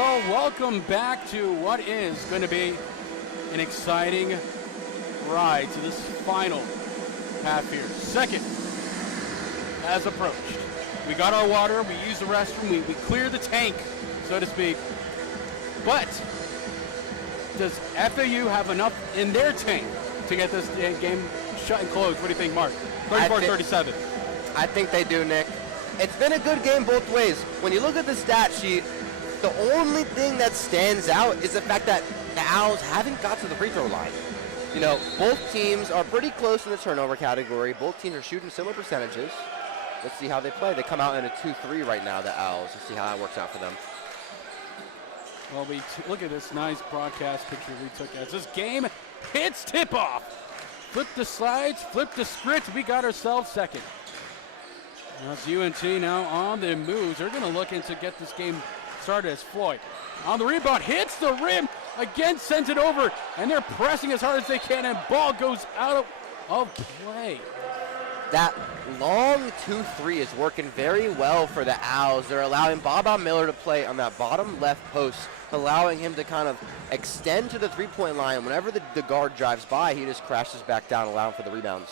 Well, welcome back to what is going to be an exciting ride to this final half here. Second has approached. We got our water, we used the restroom, we cleared the tank, so to speak. But does FAU have enough in their tank to get this game shut and closed? What do you think, Mark? 34-37. I think they do, Nick. It's been a good game both ways. When you look at the stat sheet, the only thing that stands out is the fact that the Owls haven't got to the free throw line. You know, both teams are pretty close in the turnover category. Both teams are shooting similar percentages. Let's see how they play. They come out in a 2-3 right now, the Owls. Let's see how that works out for them. Well, look at this nice broadcast picture we took as this game hits tip-off. Flip the slides, flip the script. We got ourselves second. That's UNT now on the moves. They're going to look in to get this game started as Floyd. On the rebound, hits the rim, again sends it over, and they're pressing as hard as they can, and ball goes out of play. That long 2-3 is working very well for the Owls. They're allowing Bob Miller to play on that bottom left post, allowing him to kind of extend to the three-point line. Whenever the guard drives by, he just crashes back down, allowing for the rebounds.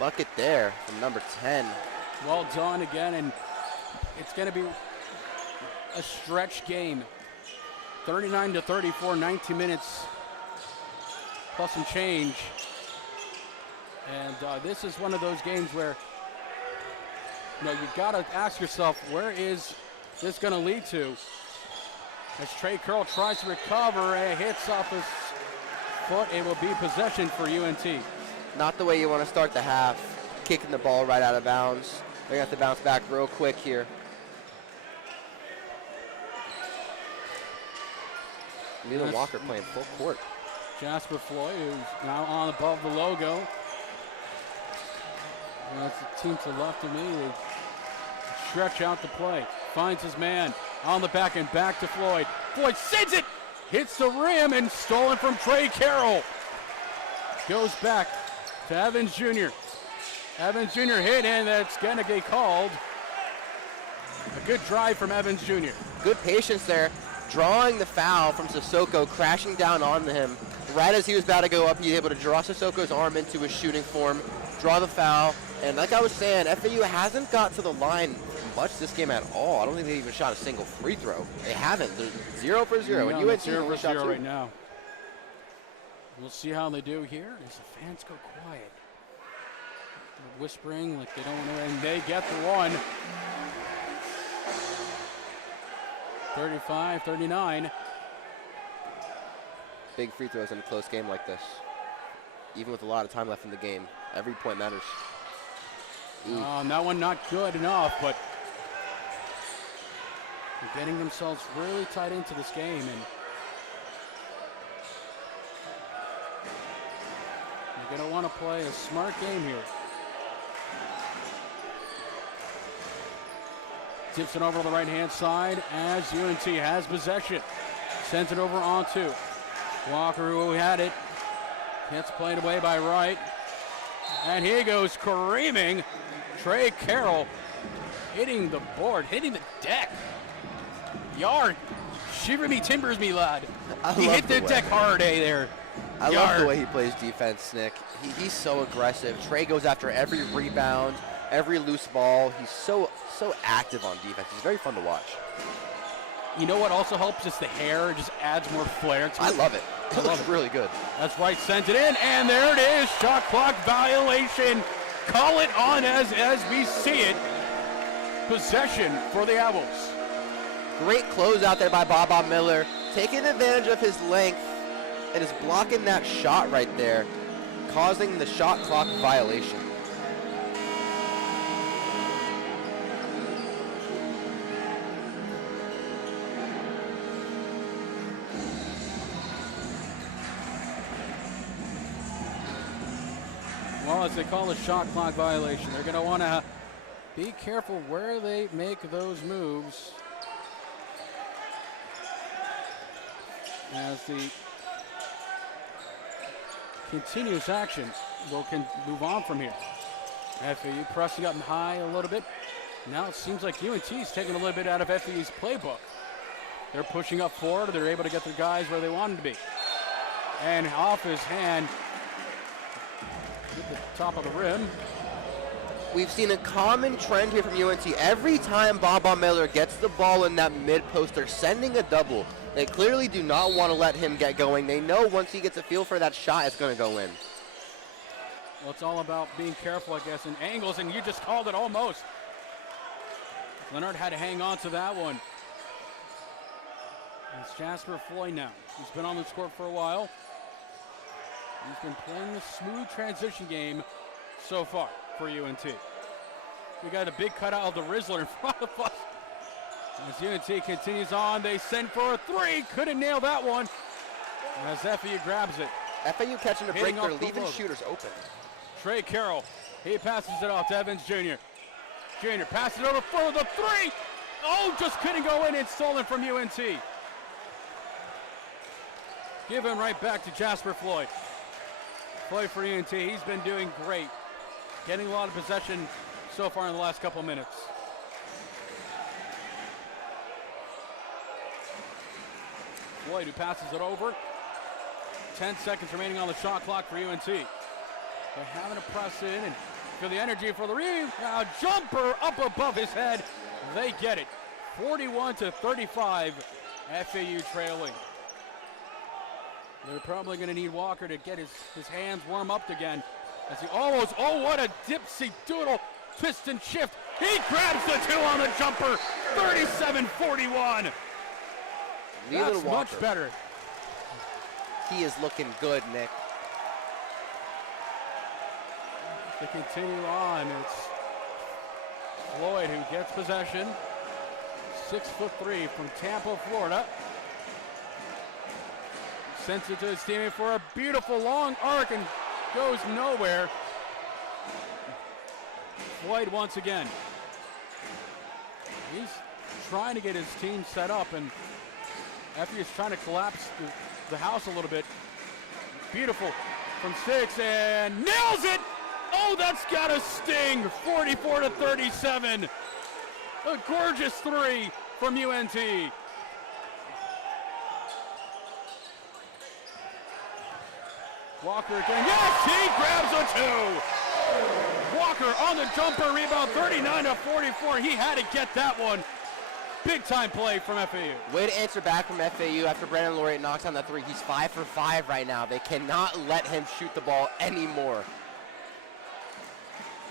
Bucket there from number 10. Well done again, and it's going to be a stretch game. 39-34, 19 minutes plus some change. And this is one of those games where, you know, you've got to ask yourself, where is this going to lead to? As Trey Curl tries to recover and it hits off his foot, it will be possession for UNT. Not the way you want to start the half, kicking the ball right out of bounds. They're going to have to bounce back real quick here. Leland Walker playing full court. Jasper Floyd, who's now on above the logo. That's the team to the left of me. They stretch out the play. Finds his man on the back and back to Floyd. Floyd sends it, hits the rim, and stolen from Trey Carroll. Goes back to Evans Jr. Evans Jr. hit, and that's going to get called. A good drive from Evans Jr. Good patience there. Drawing the foul from Sissoko, crashing down onto him. Right as he was about to go up, he's able to draw Sissoko's arm into his shooting form, draw the foul. And like I was saying, FAU hasn't got to the line much this game at all. I don't think they even shot a single free throw. They haven't. They're 0 for 0. And UNT 0 for 0 2. right now. We'll see how they do here as the fans go quiet. They're whispering like they don't know, and they get the one. 35-39. Big free throws in a close game like this. Even with a lot of time left in the game, every point matters. And that one not good enough, but they're getting themselves really tight into this game, and you're going to want to play a smart game here. Tips it over to the right-hand side as UNT has possession. Sends it over onto Walker, who had it. Gets played away by Wright. And he goes careening. Trey Carroll hitting the board, hitting the deck. Yard. Shiver me, timbers me, lad. He hit the deck hard, there. I love the way he plays defense, Nick. He's so aggressive. Trey goes after every rebound, every loose ball. He's so active on defense. He's very fun to watch. You know what also helps is the hair. It just adds more flair to it. I love it. It looks really good. That's right, sent it in, and there it is. Shot clock violation. Call it on as we see it. Possession for the Owls. Great close out there by Bob Miller. Taking advantage of his length and is blocking that shot right there, causing the shot clock violation. Well, as they call a shot clock violation, they're going to want to be careful where they make those moves. As the continuous action will move on from here. FAU pressing up high a little bit. Now it seems like UNT's taking a little bit out of FAU's playbook. They're pushing up forward. They're able to get their guys where they want them to be. And off his hand, at the top of the rim. We've seen a common trend here from UNT. Every time Bob Miller gets the ball in that mid-post, they're sending a double. They clearly do not want to let him get going. They know once he gets a feel for that shot, it's going to go in. Well, it's all about being careful, I guess, in angles, and you just called it almost. Leonard had to hang on to that one. It's Jasper Floyd now. He's been on this court for a while. He's been playing the smooth transition game so far for UNT. We got a big cutout of the Rizzler in front of us. As UNT continues on, they send for a three. Couldn't nail that one. As FAU grabs it. FAU catching a break, they're leaving shooters open. Trey Carroll, he passes it off to Evans Jr. Jr. passes it over for the three. Oh, just couldn't go in. It's stolen from UNT. Give him right back to Jasper Floyd. Floyd for UNT, he's been doing great. Getting a lot of possession so far in the last couple minutes. Floyd who passes it over. 10 seconds remaining on the shot clock for UNT. They're having to press in and feel the energy for the rebound. Now jumper up above his head. They get it. 41-35, FAU trailing. They're probably going to need Walker to get his hands warm up again. As he almost, oh, what a dipsy doodle twist and shift. He grabs the two on the jumper. 37-41. That's much better. He is looking good, Nick. To continue on, it's Floyd who gets possession. 6'3" from Tampa, Florida. Sends it to his teammate for a beautiful long arc and goes nowhere. Floyd once again. He's trying to get his team set up, and FAU is trying to collapse the house a little bit. Beautiful from 6 and nails it. Oh, that's got a sting. 44-37. A gorgeous three from UNT. Walker again. Yes, he grabs a two. Walker on the jumper rebound, 39-44. He had to get that one. Big time play from FAU. Way to answer back from FAU after Brandon Laureate knocks on that three. He's 5 for 5 right now. They cannot let him shoot the ball anymore.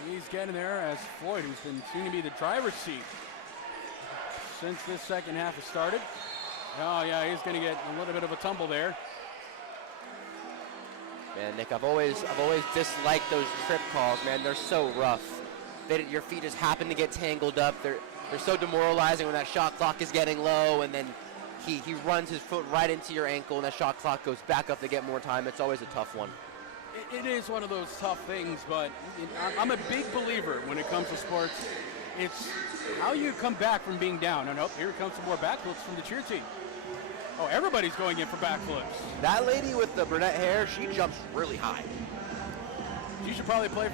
He's getting there as Floyd, who's been seen to be the driver's seat since this second half has started. Oh yeah, he's going to get a little bit of a tumble there. Man, Nick, I've always disliked those trip calls, man. They're so rough. Your feet just happen to get tangled up. They're so demoralizing when that shot clock is getting low, and then he runs his foot right into your ankle, and that shot clock goes back up to get more time. It's always a tough one. It is one of those tough things, but I'm a big believer when it comes to sports. It's how you come back from being down. And oh, here comes some more backflips from the cheer team. Oh, everybody's going in for backflips. That lady with the brunette hair, she jumps really high. She should probably play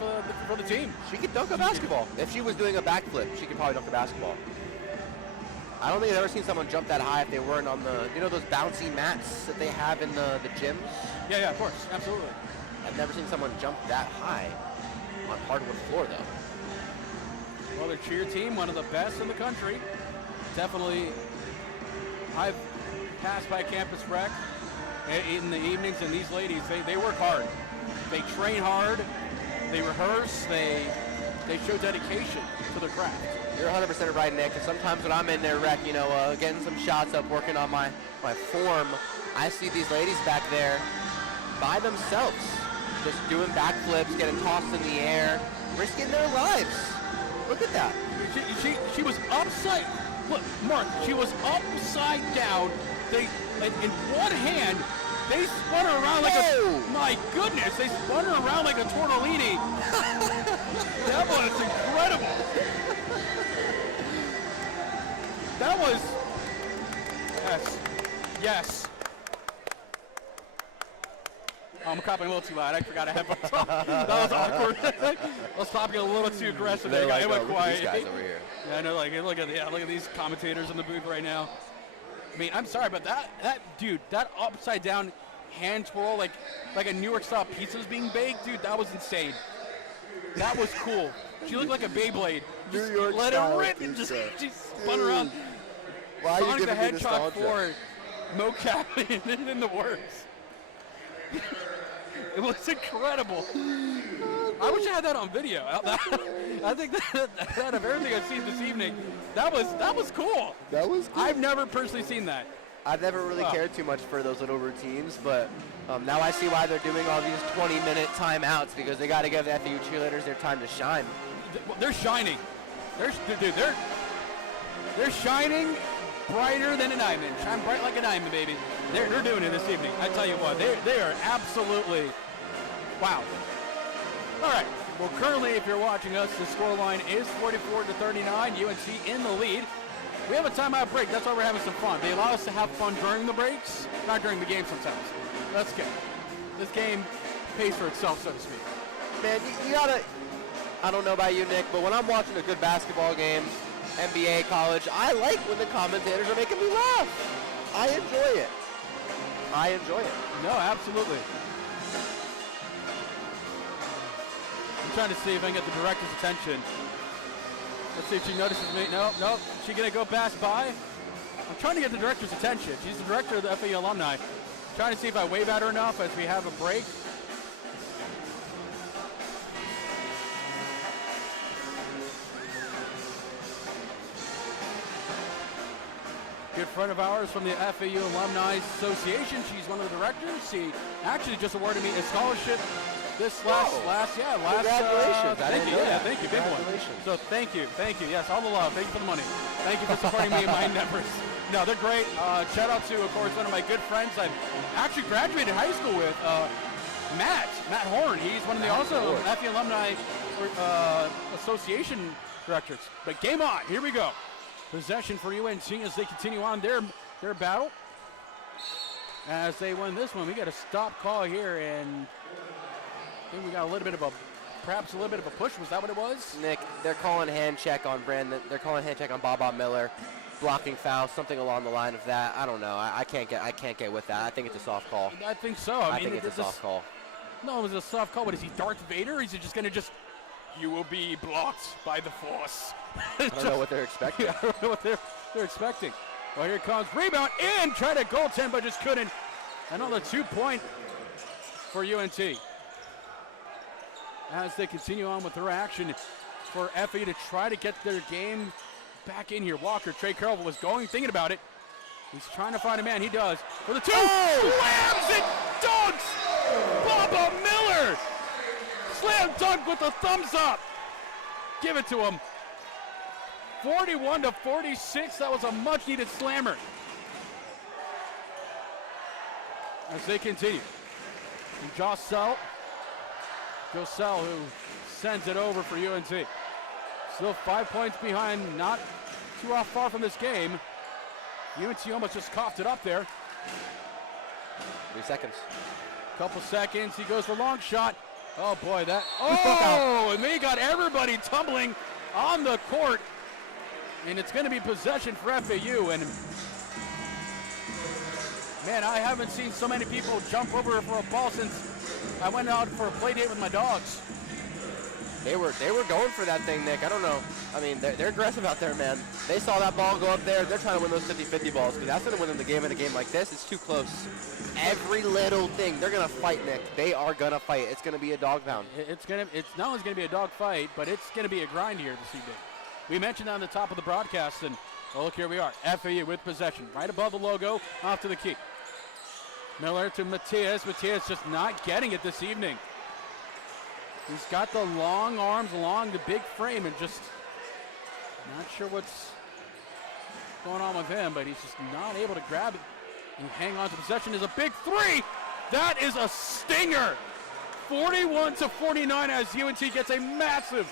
for the team. She could dunk a basketball. If she was doing a backflip, she could probably dunk a basketball. I don't think I've ever seen someone jump that high if they weren't on the, you know, those bouncy mats that they have in the gyms? Yeah, of course, absolutely. I've never seen someone jump that high on hardwood floor, though. Well, their cheer team, one of the best in the country. Definitely, I've passed by Campus Rec in the evenings, and these ladies, they work hard. They train hard, they rehearse, they show dedication to their craft. You're 100% right, Nick. And sometimes when I'm in there, Rec, you know, getting some shots up, working on my form, I see these ladies back there by themselves, just doing backflips, getting tossed in the air, risking their lives. Look at that. She was upside. Look, Mark. She was upside down. In one hand, they spun her around like a. My goodness, they spun her around like a tortellini. That was incredible. That was. Yes. I'm clapping a little too loud. I forgot I had my phone. That was awkward. I was clapping a little too aggressive. They're like, It went quiet. these guys over here. Yeah, I know. Like, look at these commentators in the booth right now. I mean, I'm sorry, but that dude, that upside down hand twirl, like a New York style pizza was being baked, dude. That was insane. That was cool. She looked like a Beyblade. Just New York let it style rip and pizza. she spun around. Why are you Sonic the giving me Hedgehog nostalgia? 4 mocap in the works. It was incredible. I wish I had that on video. I think that out of everything I've seen this evening, that was cool. That was cool. I've never personally seen that. I've never really cared too much for those little routines, but now I see why they're doing all these 20-minute timeouts, because they got to give the FAU cheerleaders their time to shine. They're shining. They're shining brighter than a diamond. Shine bright like a diamond, baby. They're doing it this evening. I tell you what, they are absolutely wow. All right. Well, currently, if you're watching us, the scoreline is 44-39. UNC in the lead. We have a timeout break. That's why we're having some fun. They allow us to have fun during the breaks, not during the game sometimes. That's good. This game pays for itself, so to speak. Man, you gotta, I don't know about you, Nick, but when I'm watching a good basketball game, NBA, college, I like when the commentators are making me laugh. I enjoy it. No, absolutely. I'm trying to see if I can get the director's attention. Let's see if she notices me. No. She gonna go pass by? I'm trying to get the director's attention. She's the director of the FAU alumni. Trying to see if I wave at her enough as we have a break. Good friend of ours from the FAU Alumni Association. She's one of the directors. She actually just awarded me a scholarship this last. Congratulations. Thank you, big one. So thank you. Yes, all the love. Thank you for the money. Thank you for supporting me and my endeavors. No, they're great. Shout out to, of course, one of my good friends I've actually graduated high school with, Matt Horn. He's one of the also FAU Alumni Association directors. But game on. Here we go. Possession for UNC as they continue on their battle. As they win this one, we got a stop call here, and I think we got perhaps a little bit of a push. Was that what it was? Nick, they're calling hand check on Brandon. They're calling hand check on Bob Miller, blocking foul, something along the line of that. I don't know. I can't get with that. I think it's a soft call. I think so. I think it's a soft call. No, it was a soft call. What is he, Darth Vader? Is he just going to you will be blocked by the Force? I don't know what they're expecting. I don't know what they're expecting. Well, here comes rebound in, try to goaltend, but just couldn't. Another 2-point for UNT. As they continue on with their action for FAU to try to get their game back in here. Walker, Trey Carroll was thinking about it. He's trying to find a man. He does. For the two, slams it, dunks! Baba Miller! Slam dunk with the thumbs up. Give it to him. 41-46. That was a much-needed slammer. As they continue. And Josell, who sends it over for UNC. Still 5 points behind, not too far from this game. UNC almost just coughed it up there. 3 seconds. Couple seconds. He goes for long shot. Oh boy, and they got everybody tumbling on the court. And it's going to be possession for FAU. And man, I haven't seen so many people jump over for a ball since I went out for a play date with my dogs. They were going for that thing, Nick. I don't know. I mean, they're aggressive out there, man. They saw that ball go up there. They're trying to win those 50-50 balls, because that's going to win them the game in a game like this. It's too close. Every little thing. They're going to fight, Nick. They are going to fight. It's going to be a dog pound. It's not only going to be a dog fight, but it's going to be a grind here this evening. We mentioned on the top of the broadcast, and well, look, here we are. FAU with possession. Right above the logo, off to the key. Miller to Matias. Matias just not getting it this evening. He's got the long arms along the big frame and just not sure what's going on with him, but he's just not able to grab it and hang on to possession. Is a big three. That is a stinger. 41-49 as UNT gets a massive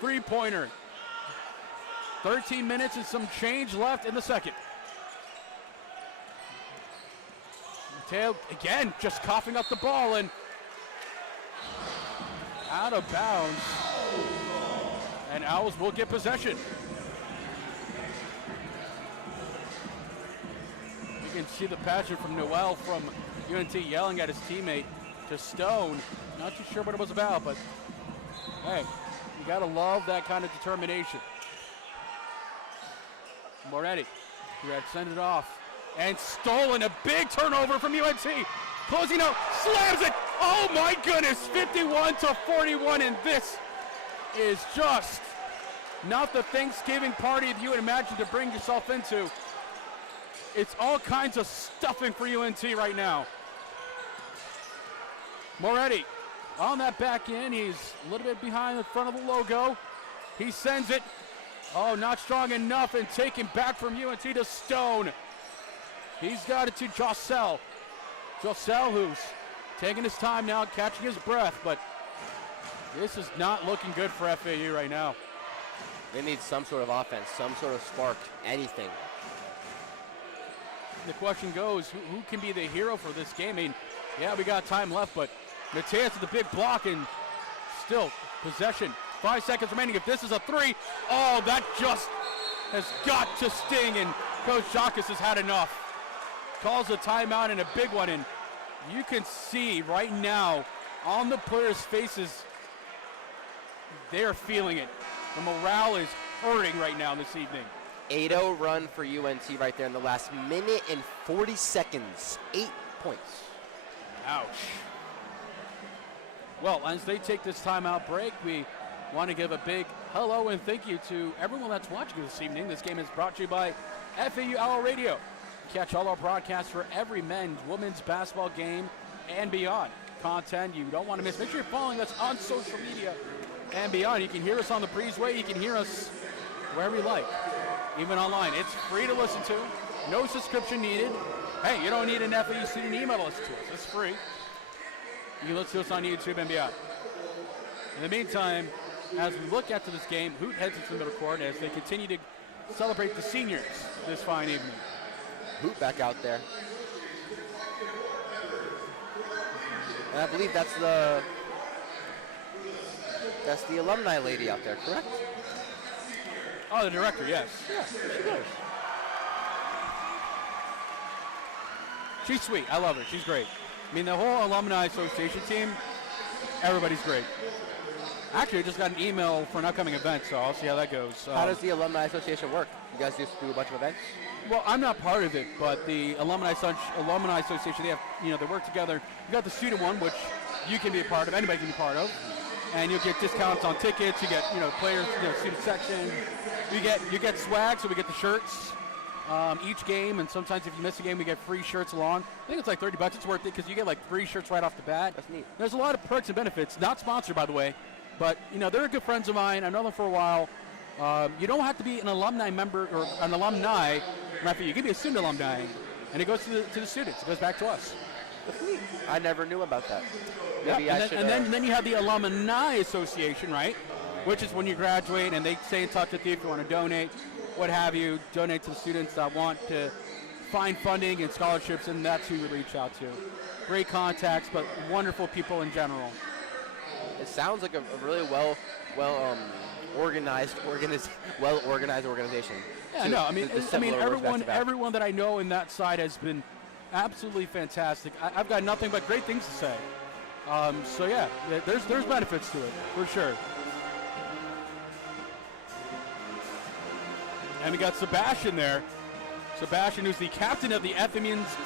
three-pointer. 13 minutes and some change left in the second. Mateo again just coughing up the ball, and out of bounds. And Owls will get possession. You can see the passion from Noel from UNT yelling at his teammate to Stone. Not too sure what it was about, but hey, you gotta love that kind of determination. Moretti, send it off. And stolen, a big turnover from UNT. Closing out, slams it. Oh my goodness, 51-41, and this is just not the Thanksgiving party that you would imagine to bring yourself into. It's all kinds of stuffing for UNT right now. Moretti on that back end. He's a little bit behind the front of the logo. He sends it. Oh, not strong enough, and taken back from UNT to Stone. He's got it to Jossel. Jossel, who's taking his time now, catching his breath, but this is not looking good for FAU right now. They need some sort of offense, some sort of spark, anything. The question goes, who can be the hero for this game? I mean, yeah, we got time left, but Mateus with the big block, and still possession. 5 seconds remaining. If this is a three, oh, that just has got to sting, and Coach Jacques has had enough. Calls a timeout and a big one, and you can see right now on the players' faces, they're feeling it. The morale is hurting right now this evening. 8-0 run for UNT right there in the last minute and 40 seconds. 8 points. Ouch. Well, as they take this timeout break, we want to give a big hello and thank you to everyone that's watching this evening. This game is brought to you by FAU Owl Radio. Catch all our broadcasts for every men's, women's basketball game and beyond. Content you don't want to miss. Make sure you're following us on social media and beyond. You can hear us on the breezeway. You can hear us wherever you like, even online. It's free to listen to. No subscription needed. Hey, you don't need an FAU student email to listen to us. It's free. You can listen to us on YouTube and beyond. In the meantime, as we look after this game, Hoot heads into the middle court as they continue to celebrate the seniors this fine evening. Hoot back out there. And I believe that's the alumni lady out there, correct? Oh, the director, yes. Yeah, she does. She's sweet. I love her. She's great. I mean, the whole Alumni Association team, everybody's great. Actually, I just got an email for an upcoming event, so I'll see how that goes. How does the Alumni Association work? You guys just do a bunch of events? Well, I'm not part of it, but the Alumni Association, they have, they work together. You got the student one, which you can be a part of, anybody can be part of, and you'll get discounts on tickets. You get, players, student section. You get swag, so we get the shirts each game, and sometimes if you miss a game, we get free shirts along. I think it's like $30. It's worth it because you get like 3 shirts right off the bat. That's neat. There's a lot of perks and benefits. Not sponsored, by the way, but they're good friends of mine. I've known them for a while. You don't have to be an alumni member or an alumni. You can be a student alumni, and it goes to the students. It goes back to us. That's neat. I never knew about that. Yep. And then you have the Alumni Association, right? Which is when you graduate, and they stay in touch with you if you want to donate, what have you. Donate to the students that want to find funding and scholarships, and that's who we reach out to. Great contacts, but wonderful people in general. It sounds like a really well-organized organization. Yeah, no, I mean everyone that I know in that side has been absolutely fantastic. I've got nothing but great things to say. So yeah, there's benefits to it for sure. And we got Sebastian there. Sebastian, who's the captain of the FAU's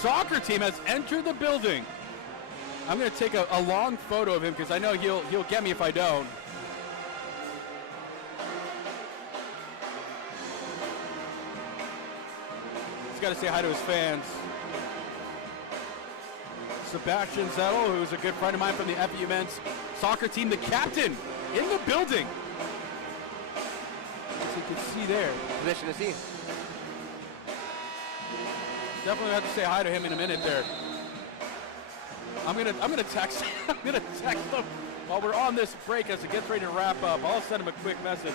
soccer team, has entered the building. I'm going to take a long photo of him because I know he'll get me if I don't. He's got to say hi to his fans. Sebastian Zettel, who's a good friend of mine from the FAU men's soccer team, the captain in the building. As you can see there. Position to see. Definitely have to say hi to him in a minute there. I'm gonna text I'm gonna text him while we're on this break as it gets ready to wrap up. I'll send him a quick message.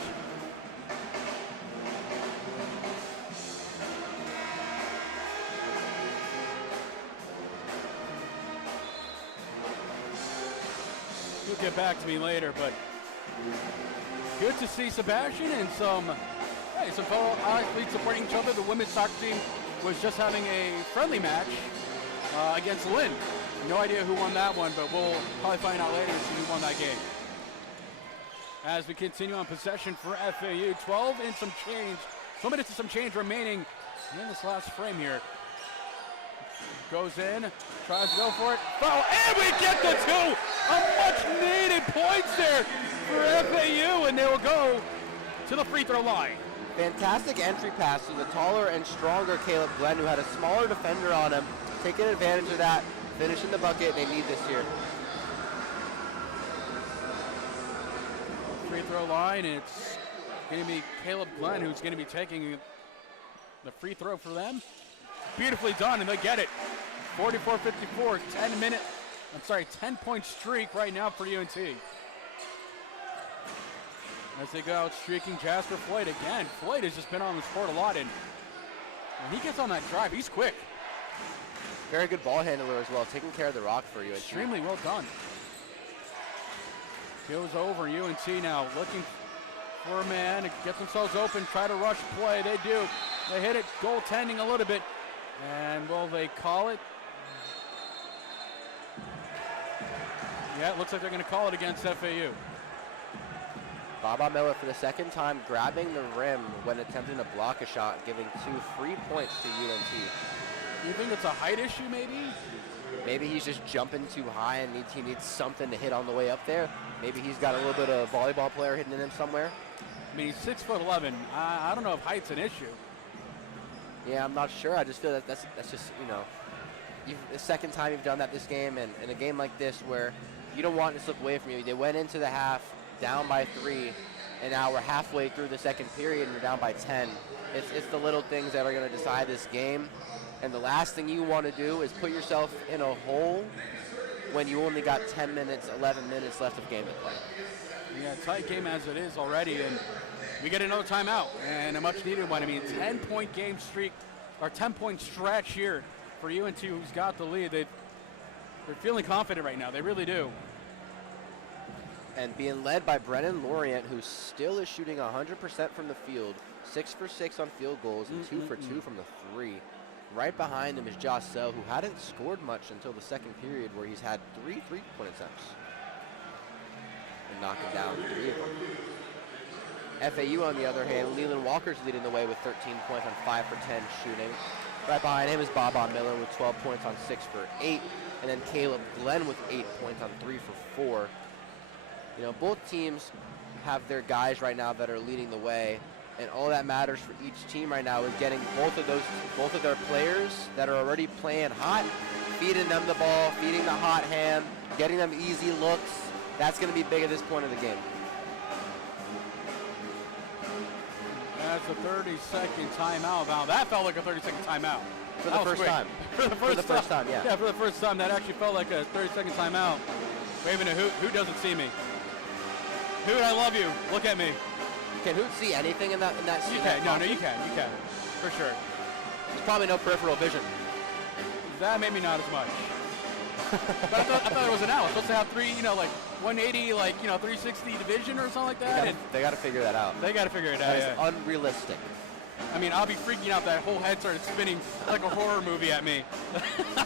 He'll get back to me later, but good to see Sebastian and some fellow athletes supporting each other. The women's soccer team was just having a friendly match against Lynn. No idea who won that one, but we'll probably find out later as to who won that game. As we continue on possession for FAU, 12 and some change, 12 minutes and some change remaining in this last frame here. Goes in, tries to go for it, foul, and we get the two! A much needed points there for FAU, and they will go to the free throw line. Fantastic entry pass to the taller and stronger Caleb Glenn, who had a smaller defender on him, taking advantage of that, finishing the bucket. They need this here. Free throw line, it's going to be Caleb Glenn who's going to be taking the free throw for them. Beautifully done, and they get it. 44-54, 10-point streak right now for UNT. As they go out streaking, Jasper Floyd again. Floyd has just been on the court a lot, and when he gets on that drive, he's quick. Very good ball handler as well, taking care of the rock for UNT. Extremely well done. Goes over UNT now, looking for a man to get themselves open, try to rush play. They do. They hit it, goaltending a little bit. And will they call it? Yeah, it looks like they're going to call it against FAU. Baba Miller for the second time grabbing the rim when attempting to block a shot, giving 2 free points to UNT. You think it's a height issue maybe? Maybe he's just jumping too high and he needs something to hit on the way up there. Maybe he's got a little bit of volleyball player hidden in him somewhere. I mean, he's 6'11". I don't know if height's an issue. Yeah, I'm not sure. I just feel that that's just, you know, the second time you've done that this game, and in a game like this where you don't want it to slip away from you. They went into the half down by 3, and now we're halfway through the second period and you're down by 10. It's the little things that are going to decide this game. And the last thing you want to do is put yourself in a hole when you only got 10 minutes, 11 minutes left of game to play. Yeah, tight game as it is already, and we get another timeout, and a much-needed one. I mean, 10-point game streak, or 10-point stretch here for UNT, who's got the lead. They're feeling confident right now. They really do. And being led by Brennan Lorient, who still is shooting 100% from the field, 6 for 6 on field goals, and 2 for 2 from the 3. Right behind him is Josh Sell, who hadn't scored much until the second period, where he's had 3 3-point attempts. And knocking down 3 of them. FAU, on the other hand, Leland Walker's leading the way with 13 points on 5 for 10 shooting. Right behind him is Baba Miller with 12 points on 6 for 8. And then Caleb Glenn with 8 points on 3 for 4. You know, both teams have their guys right now that are leading the way. And all that matters for each team right now is getting both of their players that are already playing hot, feeding them the ball, feeding the hot hand, getting them easy looks. That's going to be big at this point of the game. That's a 30-second timeout. Now that felt like a 30-second timeout. For the first time. For the first time, yeah. Yeah, for the first time, that actually felt like a 30-second timeout. Waving a hoot. Who doesn't see me? Hoot, I love you. Look at me. Can Hoot see anything in that scene? You can. No, you can. You can. For sure. There's probably no peripheral vision. That maybe not as much. But I thought it was an L. It's supposed to have 180, 360 division or something like that. They got to figure that out. They got to figure it out. That is unrealistic. I mean, I'll be freaking out. That whole head started spinning like a horror movie at me.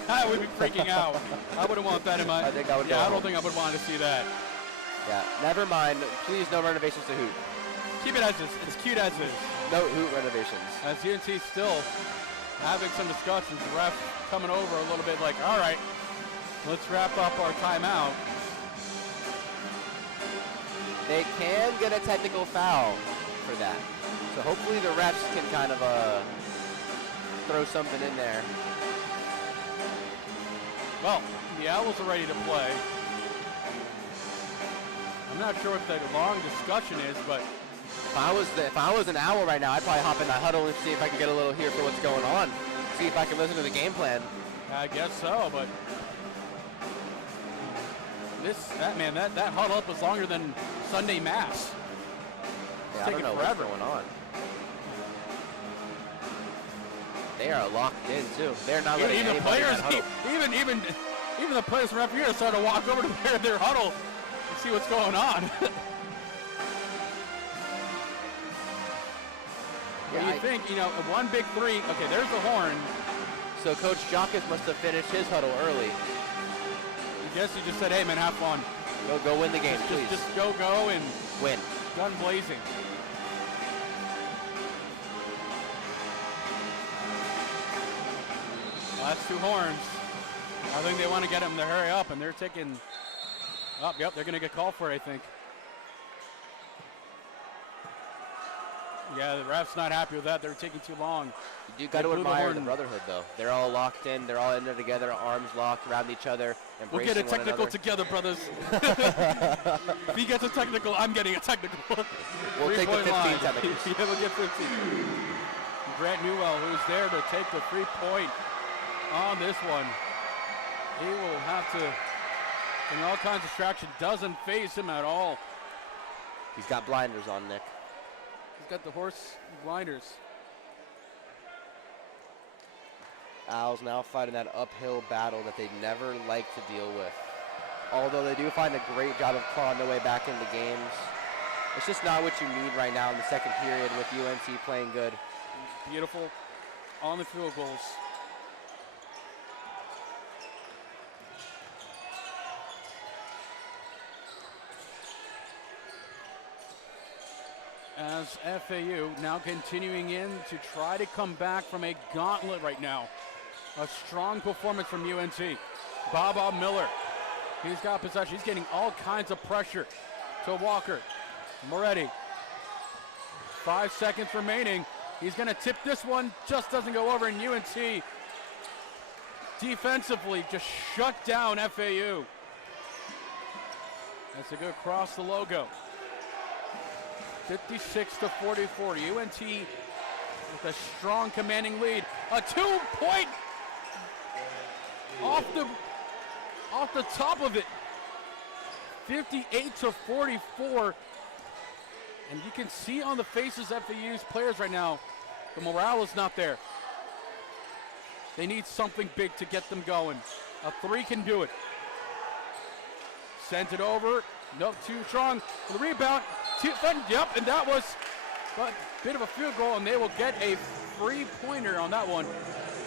I would be freaking out. I wouldn't want that in my. I think I would. Yeah, I don't think I would want to see that. Yeah, never mind. Please, no renovations to Hoot. Keep it as is. It's cute as is. No Hoot renovations. As UNT still having some discussions, the ref coming over a little bit like, all right, let's wrap up our timeout. They can get a technical foul for that. So hopefully the refs can kind of throw something in there. Well, the Owls are ready to play. I'm not sure what the long discussion is, but if I was an Owl right now, I'd probably hop in that huddle and see if I could get a little here for what's going on. See if I can listen to the game plan. I guess so, but that huddle up was longer than Sunday Mass. Yeah, I don't know what's going on. They are locked in too. They're not letting anybody in that huddle. Even the players from FAU started to walk over to their huddle. to see what's going on. What do you think? You know, one big three. Okay, there's the horn. So Coach Jockus must have finished his huddle early. I guess he just said, hey, man, have fun. Go win the game, please. Just go and win. Gun blazing. Well, that's two horns. I think they want to get them to hurry up, and they're taking up. Yep, they're going to get called for it, I think. Yeah, the ref's not happy with that. They're taking too long. You got to admire the brotherhood, though. They're all locked in. They're all in there together, arms locked around each other, embracing We'll get a technical together, brothers. If he gets a technical, I'm getting a technical. We'll take the 15 technicals. Yeah, we'll get 15. Grant Newell, who's there to take the 3-point on this one. He will have to, in all kinds of distraction, doesn't phase him at all. He's got blinders on, Nick. He's got the horse blinders. Owls now fighting that uphill battle that they never like to deal with. Although they do find a great job of clawing their way back into games. It's just not what you need right now in the second period with UNC playing good. Beautiful on the field goals. As FAU now continuing in to try to come back from a gauntlet right now. A strong performance from UNC. Baba Miller, he's got possession. He's getting all kinds of pressure to Walker. Moretti, 5 seconds remaining. He's going to tip this one, just doesn't go over, and UNC defensively just shut down FAU. That's a good cross the logo. 56-44. UNT with a strong commanding lead. A 2-point off the top of it. 58-44. And you can see on the faces of FAU's players right now, the morale is not there. They need something big to get them going. A three can do it. Sends it over. No, too strong. The rebound. Yep, and that was a bit of a field goal, and they will get a three-pointer on that one.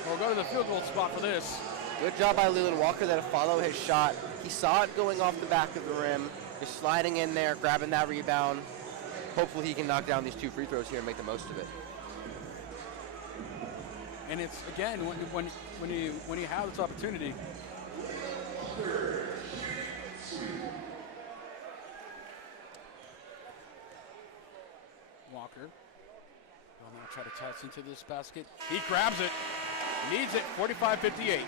We'll go to the field goal spot for this. Good job by Leland Walker there to follow his shot. He saw it going off the back of the rim, just sliding in there, grabbing that rebound. Hopefully he can knock down these two free throws here and make the most of it. And it's, again, when you have this opportunity. Walker will now try to toss into this basket. He grabs it, needs it, 45-58.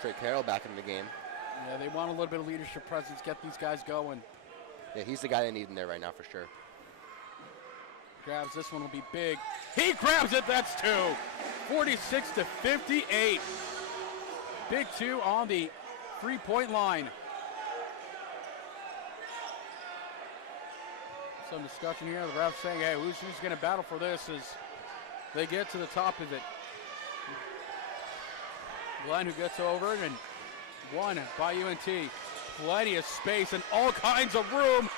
Trey Carroll back in the game. Yeah, they want a little bit of leadership presence, get these guys going. Yeah, he's the guy they need in there right now for sure. Grabs this one, will be big. He grabs it, that's two. 46-58. Big two on the three-point line. Some discussion here. The ref's saying, hey, who's going to battle for this as they get to the top of it. Glenn who gets over it, and one by UNT. Plenty of space and all kinds of room.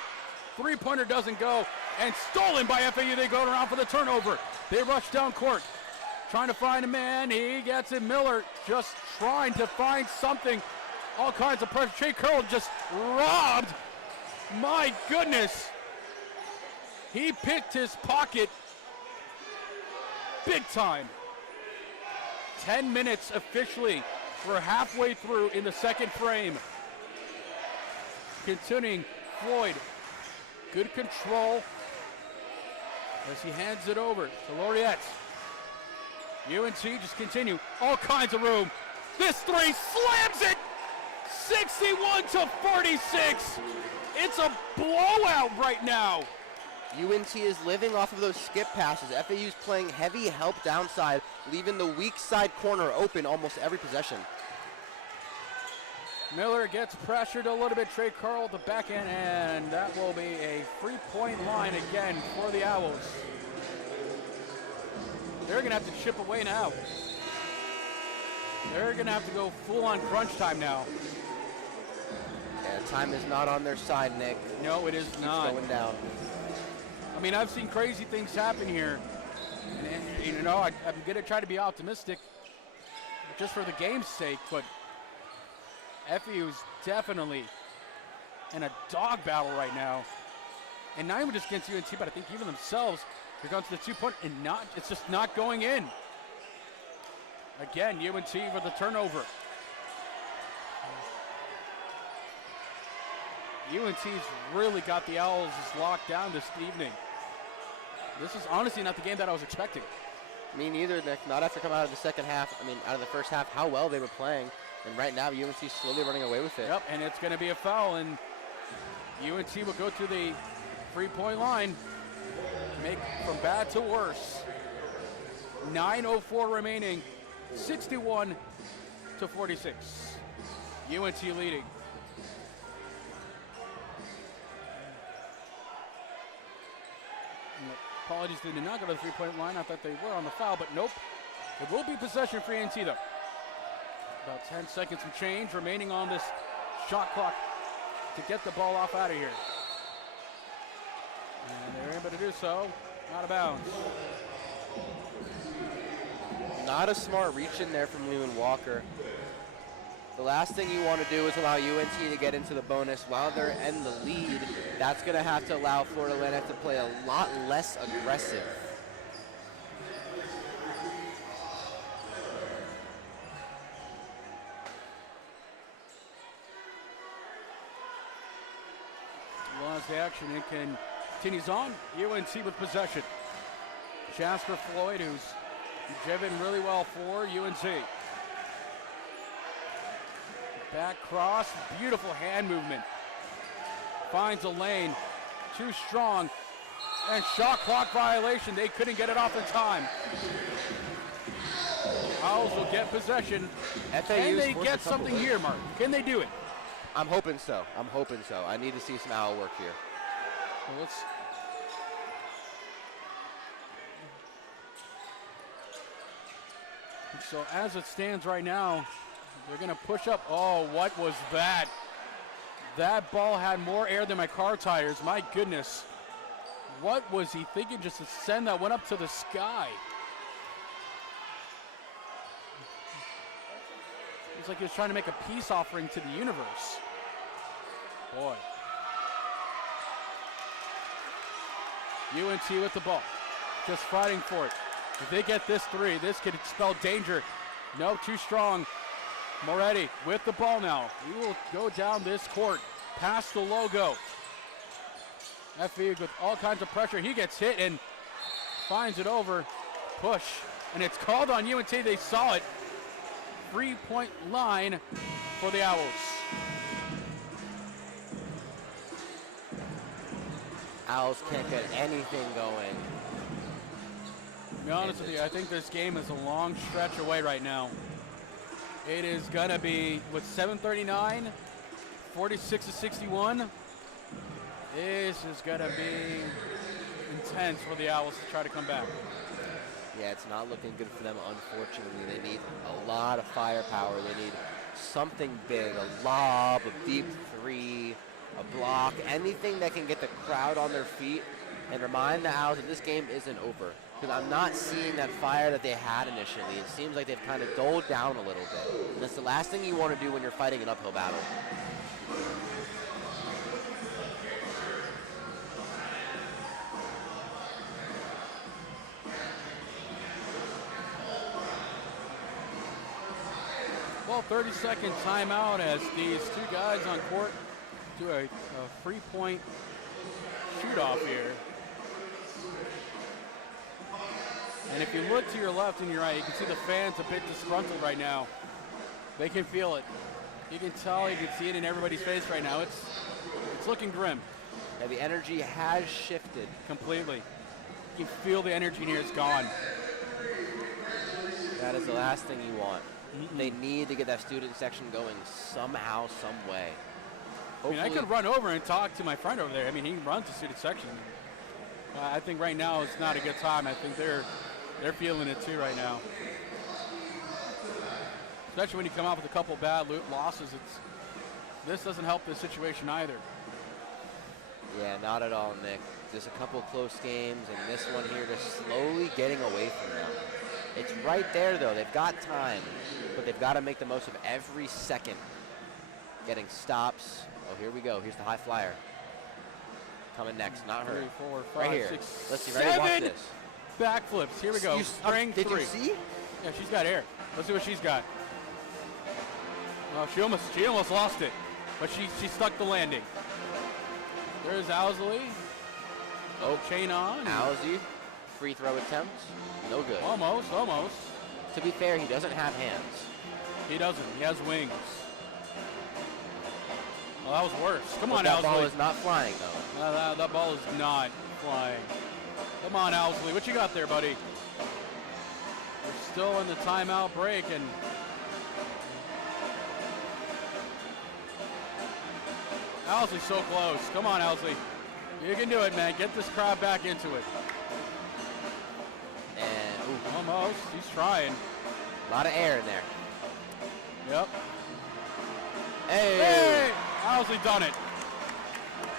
Three-pointer doesn't go, and stolen by FAU. They go around for the turnover. They rush down court, trying to find a man. He gets it. Miller just trying to find something. All kinds of pressure. Trey Curl just robbed. My goodness. He picked his pocket big time. 10 minutes officially. We're halfway through in the second frame. Continuing, Floyd. Good control as he hands it over to Laureate. UNC just continue. All kinds of room. This three slams it. 61-46. It's a blowout right now. UNT is living off of those skip passes. FAU's playing heavy help downside, leaving the weak side corner open almost every possession. Miller gets pressured a little bit. Trey Carl at the back end, and that will be a three-point line again for the Owls. They're going to have to chip away now. They're going to have to go full-on crunch time now. Yeah, time is not on their side, Nick. No, it is not. Going down. I mean, I've seen crazy things happen here. And you know, I'm going to try to be optimistic just for the game's sake, but FAU is definitely in a dog battle right now. And not even just against UNC, but I think even themselves, they're going to the 2-point and it's just not going in. Again, UNC with the turnover. UNC's really got the Owls locked down this evening. This is honestly not the game that I was expecting. Me neither, Nick. Not after coming out of the second half. I mean, out of the first half, how well they were playing. And right now, UNC's slowly running away with it. Yep, and it's going to be a foul, and UNC will go to the 3-point line, make from bad to worse. 9:04 remaining, 61-46. UNC leading. Apologies, they did not go to the 3-point line. I thought they were on the foul, but nope. It will be possession for UNC though. About 10 seconds and change remaining on this shot clock to get the ball off out of here. And they're able to do so, out of bounds. Not a smart reach in there from Lehman Walker. The last thing you want to do is allow UNC to get into the bonus while they're in the lead. That's going to have to allow Florida Atlantic to play a lot less aggressive. Lost the action. It continues on. UNC with possession. Jasper Floyd, who's driven really well for UNC. Back cross, beautiful hand movement. Finds a lane, too strong, and shot clock violation. They couldn't get it off in time. Owls will get possession. Can they get something here, Mark? Can they do it? I'm hoping so. I'm hoping so. I need to see some Owl work here. Well, so as it stands right now, they're going to push up. Oh, what was that? That ball had more air than my car tires. My goodness. What was he thinking just to send that one up to the sky? It's like he was trying to make a peace offering to the universe. Boy. UNC with the ball. Just fighting for it. If they get this three, this could spell danger. No, too strong. Moretti with the ball now. He will go down this court, past the logo. FAU with all kinds of pressure. He gets hit and finds it over. Push. And it's called on UNC. They saw it. 3-point line for the Owls. Owls can't get anything going. To be honest with you, I think this game is a long stretch away right now. It is gonna be with 7:39, 46-61. This is gonna be intense for the Owls to try to come back. Yeah, it's not looking good for them, unfortunately. They need a lot of firepower. They need something big, a lob, a deep three, a block, anything that can get the crowd on their feet and remind the Owls that this game isn't over. Because I'm not seeing that fire that they had initially. It seems like they've kind of dulled down a little bit. And that's the last thing you want to do when you're fighting an uphill battle. Well, 30-second timeout as these two guys on court do a free-point shoot-off here. And if you look to your left and your right, you can see the fans a bit disgruntled right now. They can feel it. You can tell, you can see it in everybody's face right now. It's looking grim. Yeah, the energy has shifted completely. You can feel the energy in here is gone. That is the last thing you want. They need to get that student section going somehow, some way. I mean, I could run over and talk to my friend over there. I mean, he runs the student section. I think right now it's not a good time. I think they're feeling it too right now. especially when you come out with a couple bad losses. This doesn't help the situation either. Yeah, not at all, Nick. Just a couple close games, and this one here just slowly getting away from them. It's right there, though. They've got time, but they've got to make the most of every second. Getting stops. Oh, here we go. Here's the high flyer. Coming next, not her. 3, 4, 5, right here. 6, Let's see, ready? Watch 7 this. backflips. Here we go. Spring Did 3. you see? Yeah, she's got air. Let's see what she's got. Oh, she almost lost it, but she stuck the landing. There's Owsley. Oh, chain on. Owsley, free throw attempt. No good. Almost. To be fair, he doesn't have hands. He doesn't. He has wings. Well, that was worse. Come on, that Owsley. ball is not flying, though. That ball is not flying. Come on, Owsley. What you got there, buddy? We're still in the timeout break, and Owsley's so close. Come on, Owsley. You can do it, man. Get this crowd back into it. And almost. He's trying. A lot of air in there. Yep. Hey! Owsley done it.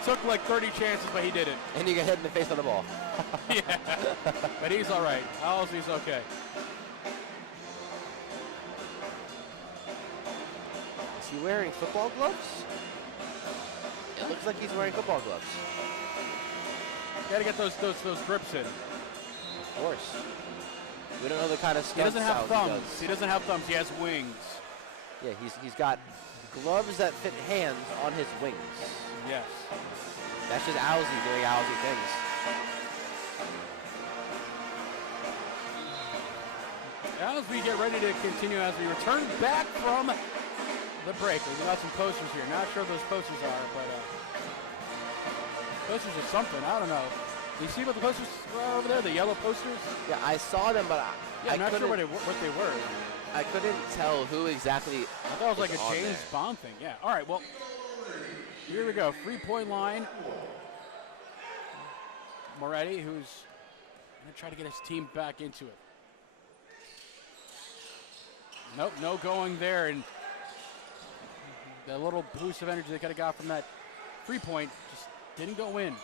Took like 30 chances, but he did it. And you get hit in the face on the ball. Yeah. But he's all right. Owsley's okay. Is he wearing football gloves? It looks like he's wearing football gloves. Got to get those grips in. Of course. We don't know the kind of He stuff doesn't have thumbs. He doesn't have thumbs. He has wings. Yeah, he's got gloves that fit hands on his wings. Yes. That's just Owsley doing Owsley things. As we get ready to continue, as we return back from the break, we got some posters here. Not sure what those posters are, but posters are something. I don't know. Do you see what the posters are over there? The yellow posters? Yeah, I saw them, but I'm not sure what they were. I couldn't tell who exactly. I thought it was like a James Bond thing. Yeah. All right. Well, here we go. 3-point line. Moretti, who's going to try to get his team back into it. Nope, no going there. And the little boost of energy they could have got from that 3-point just didn't go in.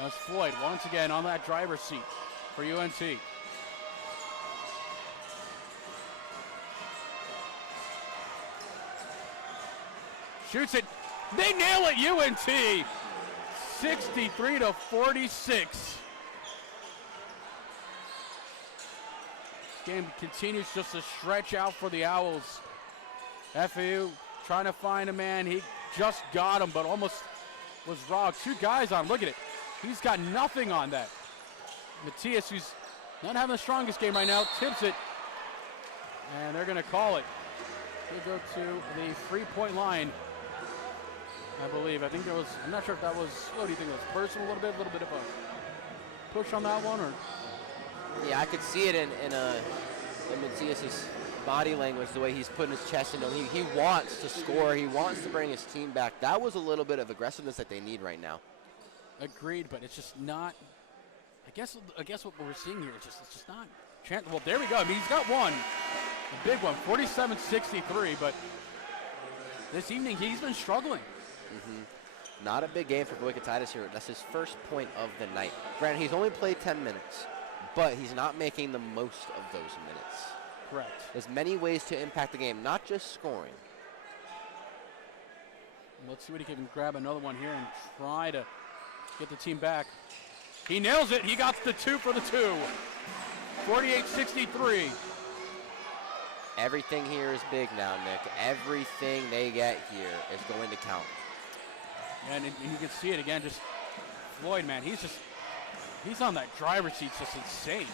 That's Floyd once again on that driver's seat for UNC. Shoots it. They nail it, UNT. 63-46. Game continues just to stretch out for the Owls. FAU trying to find a man. He just got him, but almost was wrong. 2 guys on him. Look at it. He's got nothing on that. Matias, who's not having the strongest game right now, tips it. And they're going to call it. They go to the 3-point line, I believe. I think there was, I'm not sure if that was, what do you think it was? Personal a little bit of a push on that one, or? Yeah, I could see it in Matias's body language, the way he's putting his chest into him. He wants to score. He wants to bring his team back. That was a little bit of aggressiveness that they need right now. Agreed, but it's just not. I guess what we're seeing here is it's just not. Well, there we go. I mean, he's got one, a big one, 47-63. But this evening he's been struggling. Mm-hmm. Not a big game for Commentators here. That's his first point of the night. Granted, he's only played 10 minutes, but he's not making the most of those minutes. Correct. There's many ways to impact the game, not just scoring. Let's see what he can grab another one here and try to get the team back. He nails it. He got the 2 for the 2. 48-63. Everything here is big now, Nick. Everything they get here is going to count. And you can see it again. Just Floyd, man, he's on that driver's seat, just insane.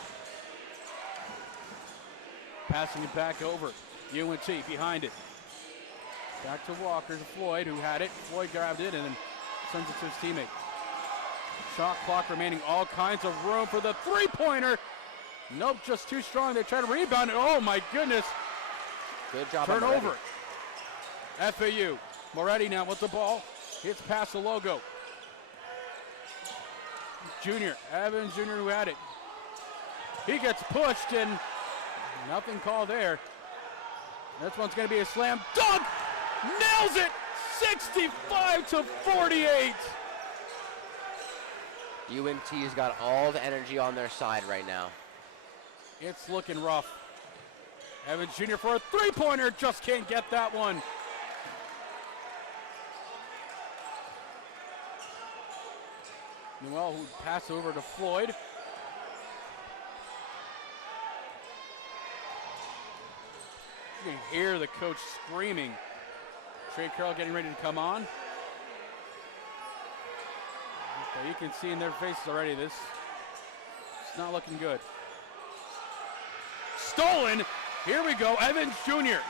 Passing it back over. UNT behind it. Back to Walker, to Floyd, who had it. Floyd grabbed it and then sends it to his teammate. Shot clock remaining, all kinds of room for the 3-pointer. Nope, just too strong. They try to rebound it. Oh my goodness. Good job. Turnover. FAU. Moretti now with the ball. Hits past the logo. Junior, Evans Jr. who had it. He gets pushed and nothing called there. This one's going to be a slam dunk. Nails it. 65-48. UNT's got all the energy on their side right now. It's looking rough. Evans Jr. for a three-pointer, just can't get that one. Noel who pass over to Floyd. You can hear the coach screaming. Trey Carroll getting ready to come on. But you can see in their faces already it's not looking good. Stolen. Here we go. Evans Jr.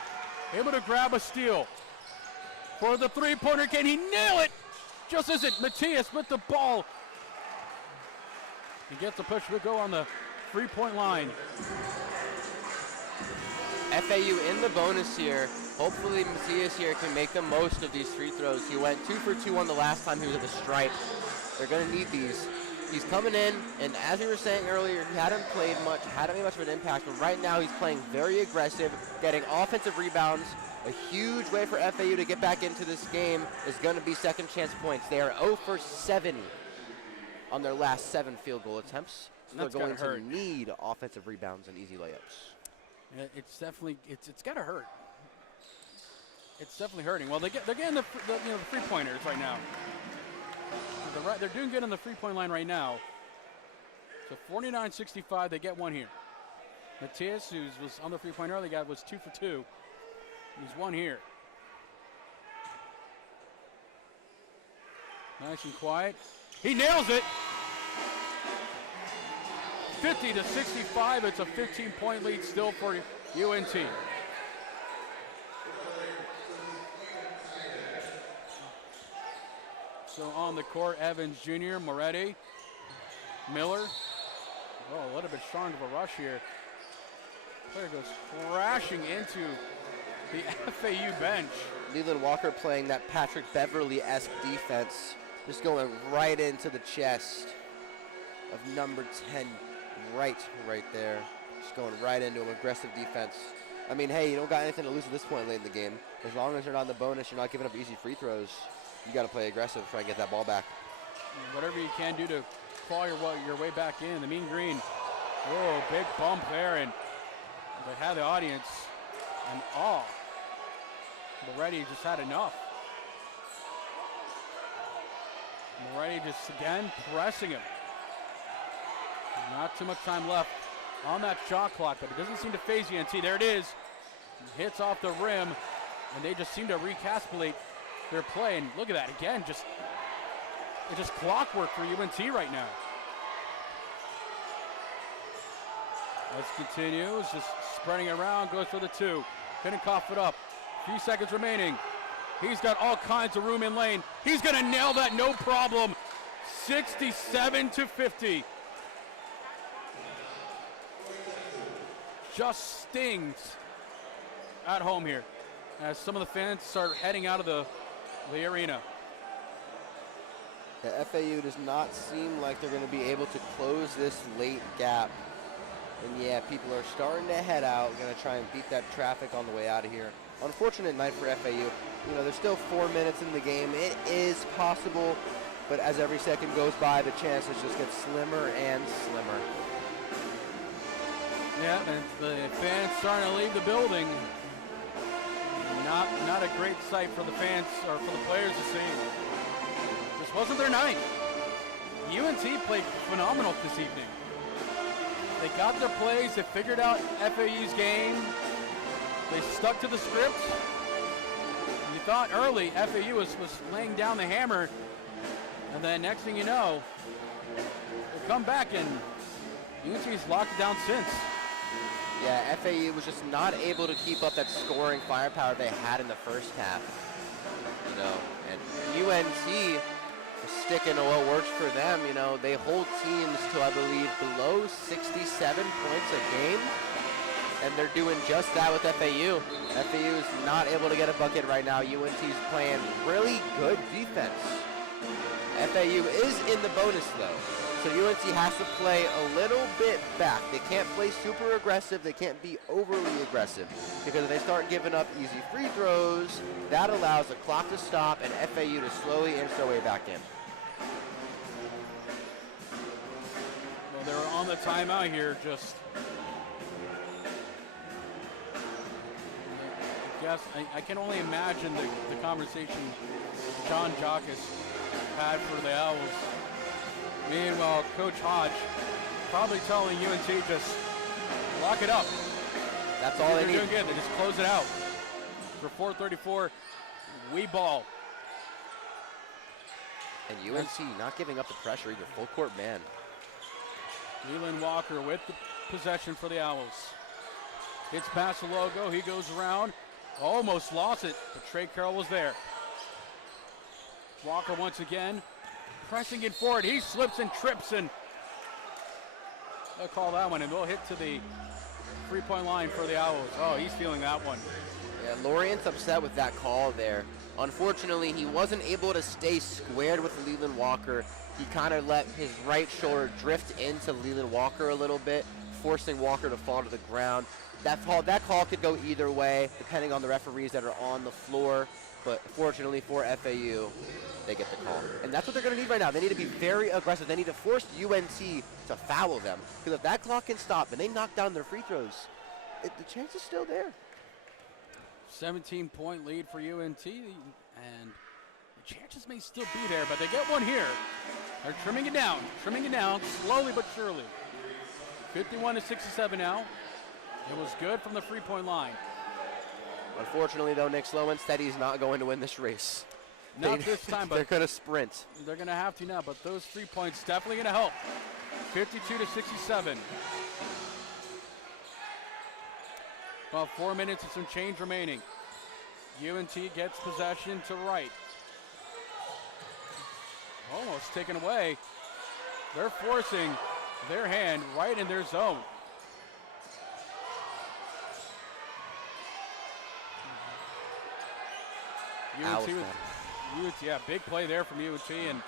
able to grab a steal. For the three-pointer, can he nail it? Just isn't. Matthias with the ball. He gets the push. We'll go on the three-point line. FAU in the bonus here. Hopefully Matthias here can make the most of these free throws. He went 2 for 2 on the last time he was at the stripe. They're going to need these. He's coming in, and as we were saying earlier, he hadn't played much, hadn't made much of an impact, but right now he's playing very aggressive, getting offensive rebounds. A huge way for FAU to get back into this game is going to be second chance points. They are 0 for 7 on their last 7 field goal attempts. So they're going to need offensive rebounds and easy layups. It's definitely, it's got to hurt. It's definitely hurting. Well, they're getting the three-pointers right now. They're doing good on the three-point line right now. So 49-65, they get one here. Matthias, who was on the three-point earlier, was 2 for 2. He's one here. Nice and quiet. He nails it. 50-65. It's a 15-point lead still for UNT. So on the court, Evans Jr., Moretti, Miller. Oh, a little bit strong of a rush here. Player goes crashing into the FAU bench. Leland Walker playing that Patrick Beverly-esque defense, just going right into the chest of number 10, right there. Just going right into him, aggressive defense. I mean, hey, you don't got anything to lose at this point late in the game. As long as you're not in the bonus, you're not giving up easy free throws. You got to play aggressive, try and get that ball back. Whatever you can do to claw your way back in. The mean green. Oh, big bump there, and they had the audience in awe. Moretti just had enough. Moretti just again pressing him. Not too much time left on that shot clock, but it doesn't seem to phase UNT. There it is. Hits off the rim, and they just seem to recalculate their play. And look at that again. It's just clockwork for UNT right now. Let's continue. Just spreading around. Goes for the 2. Couldn't cough it up. Few seconds remaining. He's got all kinds of room in lane. He's going to nail that, no problem. 67-50. Just stings at home here as some of the fans start heading out of the arena. The FAU does not seem like they're going to be able to close this late gap. And yeah, people are starting to head out, going to try and beat that traffic on the way out of here. Unfortunate night for FAU. You know, there's still 4 minutes in the game. It is possible, but as every second goes by, the chances just get slimmer and slimmer. Yeah, and the fans starting to leave the building. Not a great sight for the fans or for the players to see. This wasn't their night. UNT played phenomenal this evening. They got their plays. They figured out FAU's game. They stuck to the script. You thought early FAU was laying down the hammer, and then next thing you know, they come back and UNT's locked it down since. Yeah, FAU was just not able to keep up that scoring firepower they had in the first half. You know, and UNT is sticking to what works for them. You know, they hold teams to, I believe, below 67 points a game. And they're doing just that with FAU. FAU is not able to get a bucket right now. UNT's playing really good defense. FAU is in the bonus, though. So UNC has to play a little bit back. They can't play super aggressive. They can't be overly aggressive, because if they start giving up easy free throws, that allows the clock to stop and FAU to slowly inch their way back in. Well, they're on the timeout here, just I can only imagine the conversation John Jockus had for the Owls. Meanwhile, Coach Hodge probably telling UNT just lock it up. That's all they need. They're doing good. They just close it out. For 4:34, we ball. And UNC not giving up the pressure either. Full court man. Leland Walker with the possession for the Owls. Hits past the logo. He goes around. Almost lost it, but Trey Carroll was there. Walker once again pressing it forward. He slips and trips, and they'll call that one, and they'll hit to the three-point line for the Owls. Oh, he's feeling that one. Yeah, Lorient's upset with that call there. Unfortunately, he wasn't able to stay squared with Leland Walker. He kind of let his right shoulder drift into Leland Walker a little bit, forcing Walker to fall to the ground. That call could go either way, depending on the referees that are on the floor. But fortunately for FAU, they get the call. And that's what they're going to need right now. They need to be very aggressive. They need to force UNC to foul them. Because if that clock can stop and they knock down their free throws, the chance is still there. 17-point lead for UNT, and the chances may still be there, but they get one here. They're trimming it down, slowly but surely. 51-67 now. It was good from the three-point line. Unfortunately, though, Nick Sloan said he's not going to win this race. Not this time, but they're going to sprint. They're going to have to now, but those 3 points definitely going to help. 52-67. About 4 minutes and some change remaining. UNT gets possession to right. Almost taken away. They're forcing their hand right in their zone. UNT, yeah, big play there from UNT, and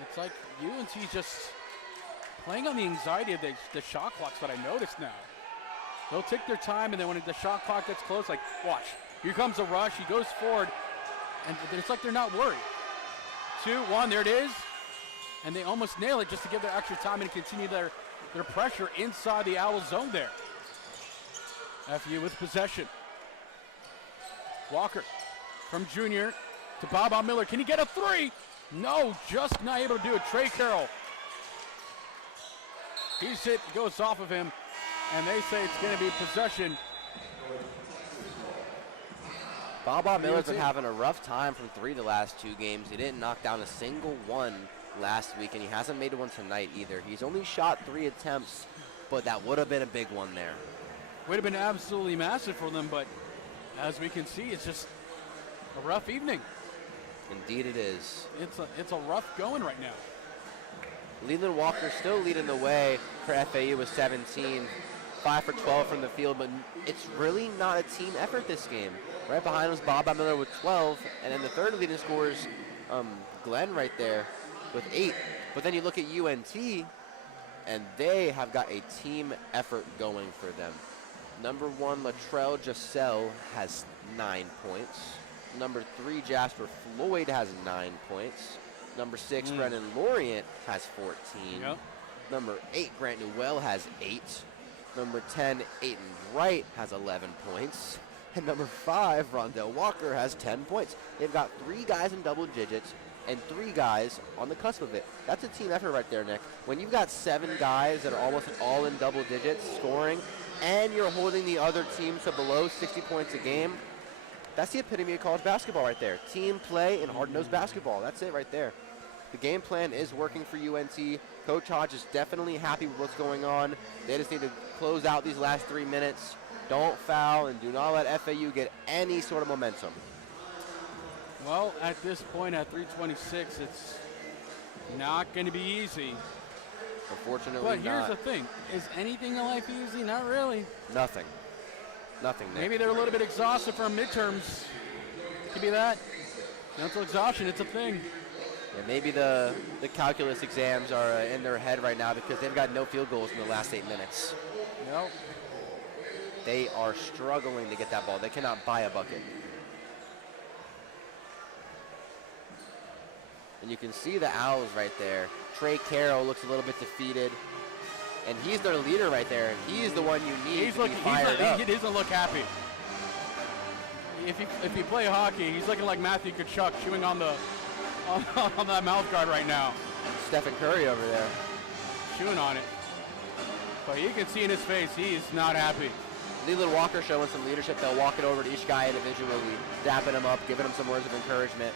it's like UNT just playing on the anxiety of the shot clocks that I noticed now. They'll take their time, and then when the shot clock gets close, like, watch, here comes a rush, he goes forward, and it's like they're not worried. 2-1, there it is, and they almost nail it just to give their extra time and continue their pressure inside the Owl zone there. FU with possession. Walker from junior to Bob Miller. Can he get a three? No, just not able to do it. Trey Carroll. He's hit, goes off of him, and they say it's going to be possession. Bob Miller's been having a rough time from three the last 2 games. He didn't knock down a single one last week, and he hasn't made one tonight either. He's only shot 3 attempts, but that would have been a big one there. Would have been absolutely massive for them, but as we can see, it's just a rough evening. Indeed it is. It's a rough going right now. Leland Walker still leading the way for FAU with 17, 5 for 12 from the field, but it's really not a team effort this game. Right behind was Bob Miller with 12, and then the third leading scorer is Glenn right there with 8. But then you look at UNT, and they have got a team effort going for them. Number 1, Latrell Giselle has 9 points. Number 3, Jasper Floyd has 9 points. Number 6, Brennan Lorient has 14. Yep. Number 8, Grant Newell has 8. Number 10, Aiden Wright has 11 points. And number 5, Rondell Walker has 10 points. They've got 3 guys in double digits and 3 guys on the cusp of it. That's a team effort right there, Nick. When you've got 7 guys that are almost all in double digits scoring, and you're holding the other team to below 60 points a game, that's the epitome of college basketball right there. Team play and hard-nosed basketball. That's it right there. The game plan is working for UNT. Coach Hodge is definitely happy with what's going on. They just need to close out these last 3 minutes. Don't foul, and do not let FAU get any sort of momentum. Well, at this point, at 3:26, it's not going to be easy. Unfortunately But here's the thing. Is anything in life easy? Not really. Nothing. Nothing, Nick. Maybe they're a little bit exhausted from midterms. Could be that. Mental exhaustion, it's a thing. And maybe the calculus exams are in their head right now because they've got no field goals in the last 8 minutes. Nope. They are struggling to get that ball. They cannot buy a bucket. And you can see the Owls right there. Trey Carroll looks a little bit defeated. And he's their leader right there. He's the one you need to be fired up. He doesn't look happy. If you play hockey, he's looking like Matthew Tkachuk chewing on the on that mouth guard right now. Stephen Curry over there. Chewing on it. But you can see in his face, he is not happy. Leland Walker showing some leadership. They'll walk it over to each guy individually, dapping him up, giving him some words of encouragement.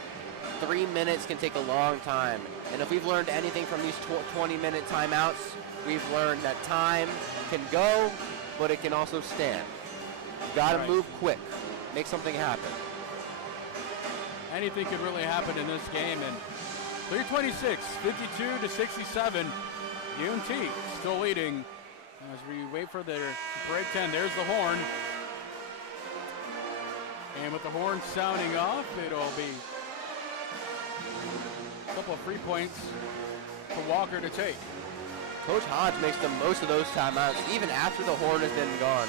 3 minutes can take a long time. And if we've learned anything from these 20-minute timeouts, we've learned that time can go, but it can also stand. You've got to move quick, make something happen. Anything could really happen in this game. And 3:26, 52-67. UNT still leading as we wait for their break 10. There's the horn. And with the horn sounding off, it'll be a couple of free points for Walker to take. Coach Hodge makes the most of those timeouts, even after the horn has been gone.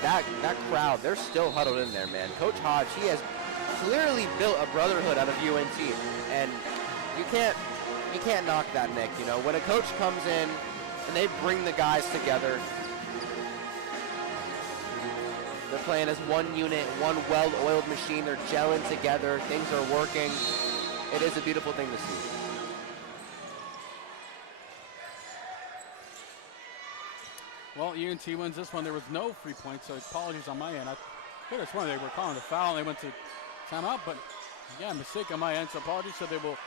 That crowd, they're still huddled in there, man. Coach Hodge, he has clearly built a brotherhood out of UNT, and you can't knock that, Nick. You know, when a coach comes in and they bring the guys together, they're playing as one unit, one well-oiled machine. They're gelling together. Things are working. It is a beautiful thing to see. Well, UNT wins this one. There was no free points, so apologies on my end. I could have sworn they were calling a foul and they went to timeout, but yeah, mistake on my end, so apologies. So they will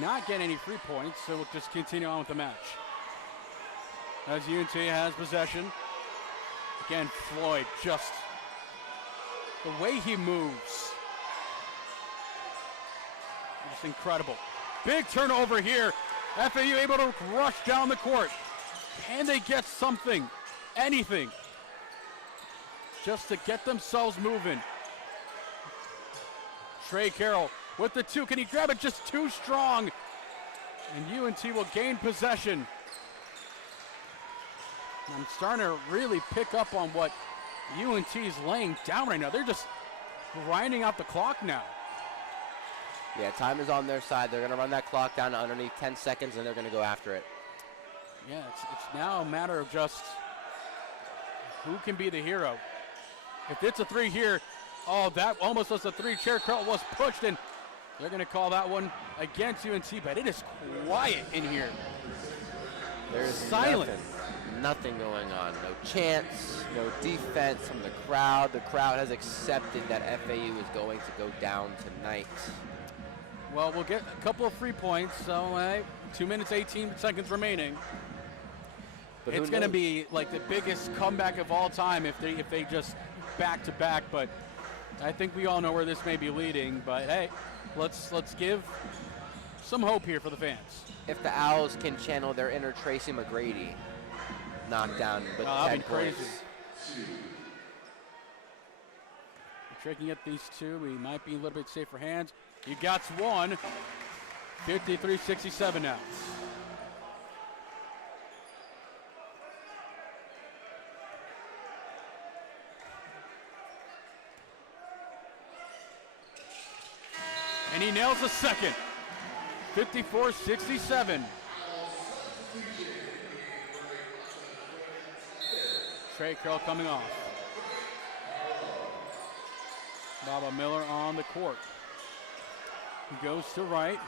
not get any free points, so we'll just continue on with the match. As UNT has possession. Again, Floyd, just the way he moves. Just incredible. Big turnover here. FAU able to rush down the court. Can they get something, anything, just to get themselves moving? Trey Carroll with the two. Can he grab it? Just too strong. And UNT will gain possession. I'm starting to really pick up on what UNT is laying down right now. They're just grinding out the clock now. Yeah, time is on their side. They're going to run that clock down to underneath 10 seconds, and they're going to go after it. Yeah, it's now a matter of just who can be the hero. If it's a three here, oh, that almost was a three. Trey Carroll was pushed, and they're going to call that one against UNT, but it is quiet in here. There's silent. Nothing going on. No chants, no defense from the crowd. The crowd has accepted that FAU is going to go down tonight. Well, we'll get a couple of free points, so 2 minutes, 18 seconds remaining. But it's going to be like the biggest comeback of all time if they just back to back. But I think we all know where this may be leading. But hey, let's give some hope here for the fans. If the Owls can channel their inner Tracy McGrady, knock down, but 10 crazy. points. Tricking at these two, we might be a little bit safer hands. You got one. 53-67 now. And he nails the second. 54-67. Trey Carroll coming off. Baba Miller on the court. He goes to right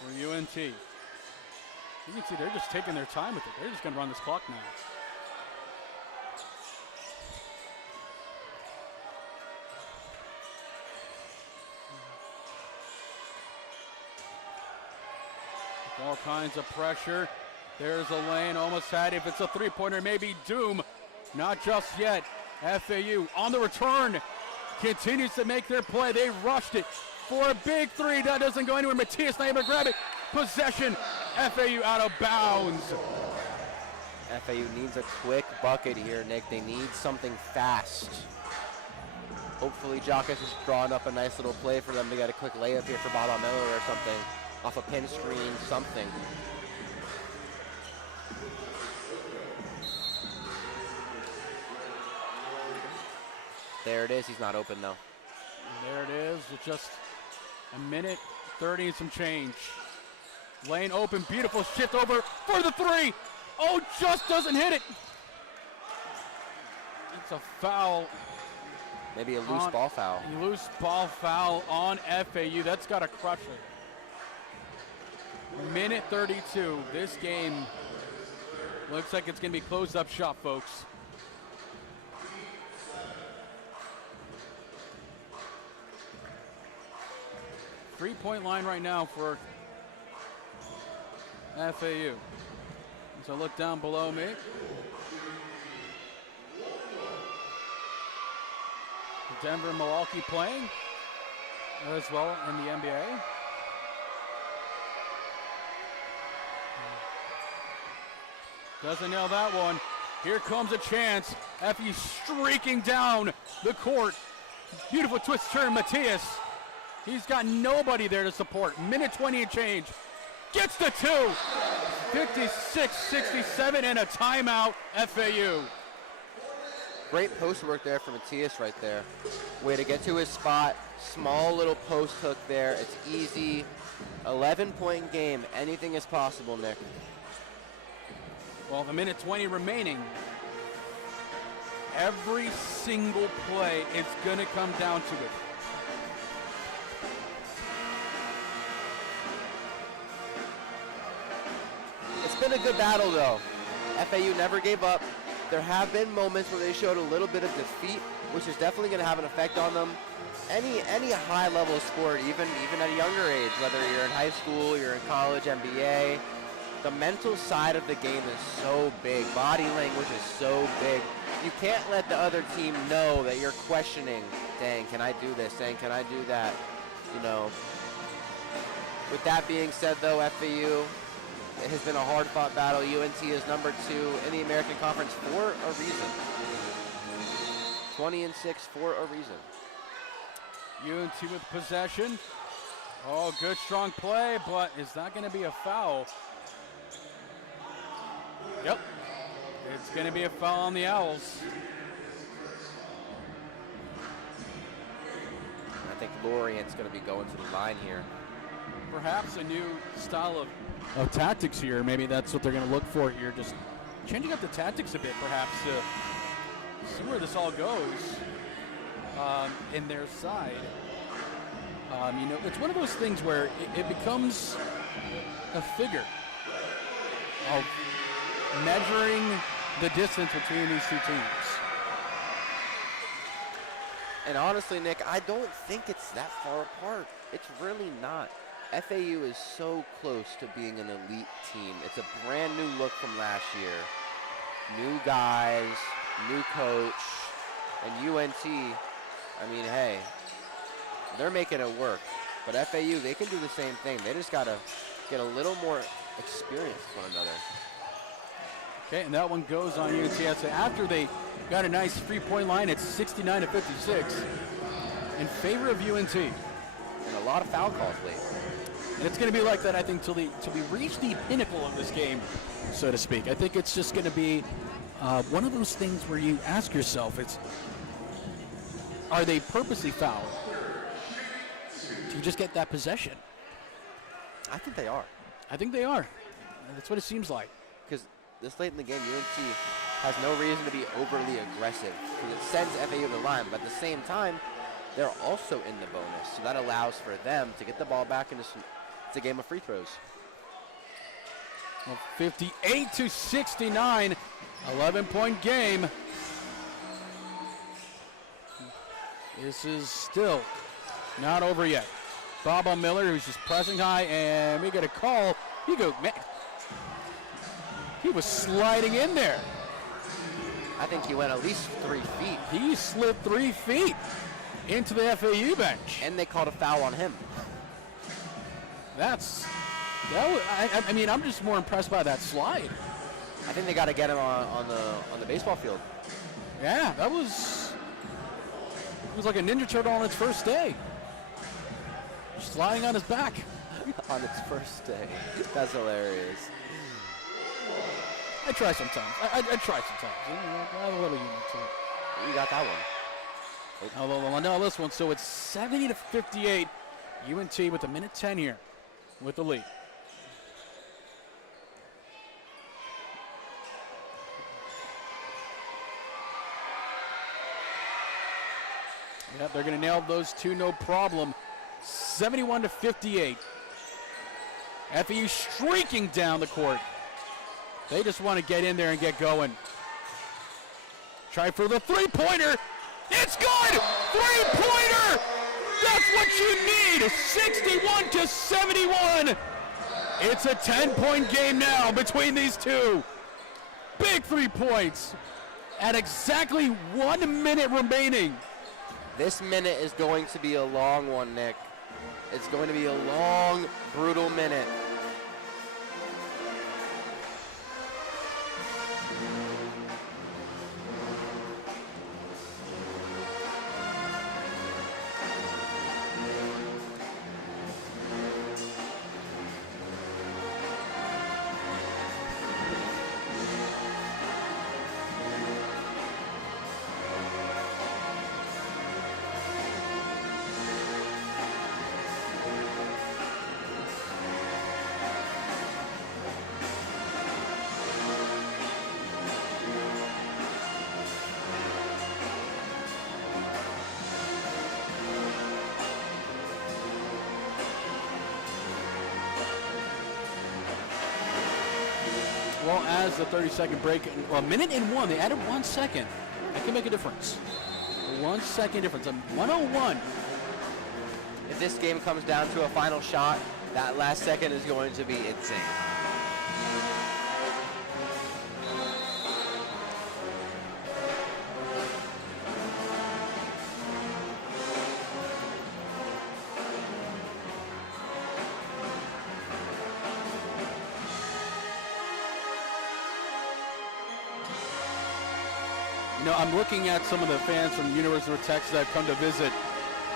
for UNT. You can see they're just taking their time with it. They're just going to run this clock now. All kinds of pressure. There's a lane, almost had it. If it's a three-pointer, maybe doom. Not just yet. FAU on the return continues to make their play. They rushed it for a big three. That doesn't go anywhere. Matthias not able to grab it. Possession. FAU out of bounds. FAU needs a quick bucket here, Nick. They need something fast. Hopefully Jacques is drawing up a nice little play for them to get a quick layup here for Bob Miller or something. Off a pin screen, something. There it is. He's not open, though. There it is. With just a minute 30 and some change. Lane open. Beautiful shift over for the three. Oh, just doesn't hit it. It's a foul. Maybe a loose ball foul. Loose ball foul on FAU. That's got to crush it. Minute 32. This game looks like it's going to be closed up shop, folks. Three-point line right now for FAU. As I look down below me. Denver and Milwaukee playing as well in the NBA. Doesn't nail that one. Here comes a chance. FAU streaking down the court. Beautiful twist turn, Matthias. He's got nobody there to support. Minute 20 and change. Gets the two. 56-67 and a timeout, FAU. Great post work there for Matthias right there. Way to get to his spot. Small little post hook there. It's easy. 11-point game. Anything is possible, Nick. Well, a minute 20 remaining. Every single play, it's going to come down to it. It's been a good battle, though. FAU never gave up. There have been moments where they showed a little bit of defeat, which is definitely going to have an effect on them. Any high-level sport, even at a younger age, whether you're in high school, you're in college, NBA, the mental side of the game is so big. Body language is so big. You can't let the other team know that you're questioning, dang, can I do this? Dang, can I do that? You know. With that being said, though, FAU, it has been a hard-fought battle. UNT is number 2 in the American Conference for a reason. 20-6 for a reason. UNT with possession. Oh, good strong play, but is that going to be a foul? Yep. It's going to be a foul on the Owls. I think Lorient's going to be going to the line here. Perhaps a new style of tactics here. Maybe that's what they're going to look for here. Just changing up the tactics a bit, perhaps, to see where this all goes in their side. You know, it's one of those things where it becomes a figure of measuring the distance between these two teams. And honestly, Nick, I don't think it's that far apart. It's really not. FAU is so close to being an elite team. It's a brand new look from last year. New guys, new coach, and UNT, I mean, hey, they're making it work. But FAU, they can do the same thing. They just got to get a little more experience with one another. Okay, and that one goes on UNTS. After they got a nice three-point line, it's 69-56 in favor of UNT. And a lot of foul calls late. And it's going to be like that, I think, till we reach the pinnacle of this game, so to speak. I think it's just going to be one of those things where you ask yourself, are they purposely fouled to just get that possession? I think they are. I think they are. That's what it seems like. Because this late in the game, UNT has no reason to be overly aggressive because it sends FAU to the line. But at the same time, they're also in the bonus. So that allows for them to get the ball back into it's a game of free throws. Well, 58-69, 11-point game. This is still not over yet. Bob Miller, who's just pressing high, and we get a call. You go, man. He was sliding in there. I think he went at least 3 feet. He slid 3 feet into the FAU bench. And they called a foul on him. I mean, I'm just more impressed by that slide. I think they got to get him on the baseball field. Yeah, that was He was like a Ninja Turtle on its first day. Just lying on his back. On its first day. That's hilarious. I try sometimes. I try sometimes. I have a little humor to it. You got that one. Although no, this one. So it's 70-58. UNT with a minute 10 here with the lead. Yep, they're going to nail those two, no problem. 71-58. FAU streaking down the court. They just want to get in there and get going. Try for the three-pointer. It's good! Three-pointer! That's what you need! 61-71. It's a 10-point game now between these two. Big 3 points at exactly 1 minute remaining. This minute is going to be a long one, Nick. It's going to be a long, brutal minute. Well, as the 30-second break, well, a minute and one, they added 1 second. That can make a difference. A 1 second difference. 101. If this game comes down to a final shot, that last second is going to be insane. You know, I'm looking at some of the fans from the University of Texas that have come to visit,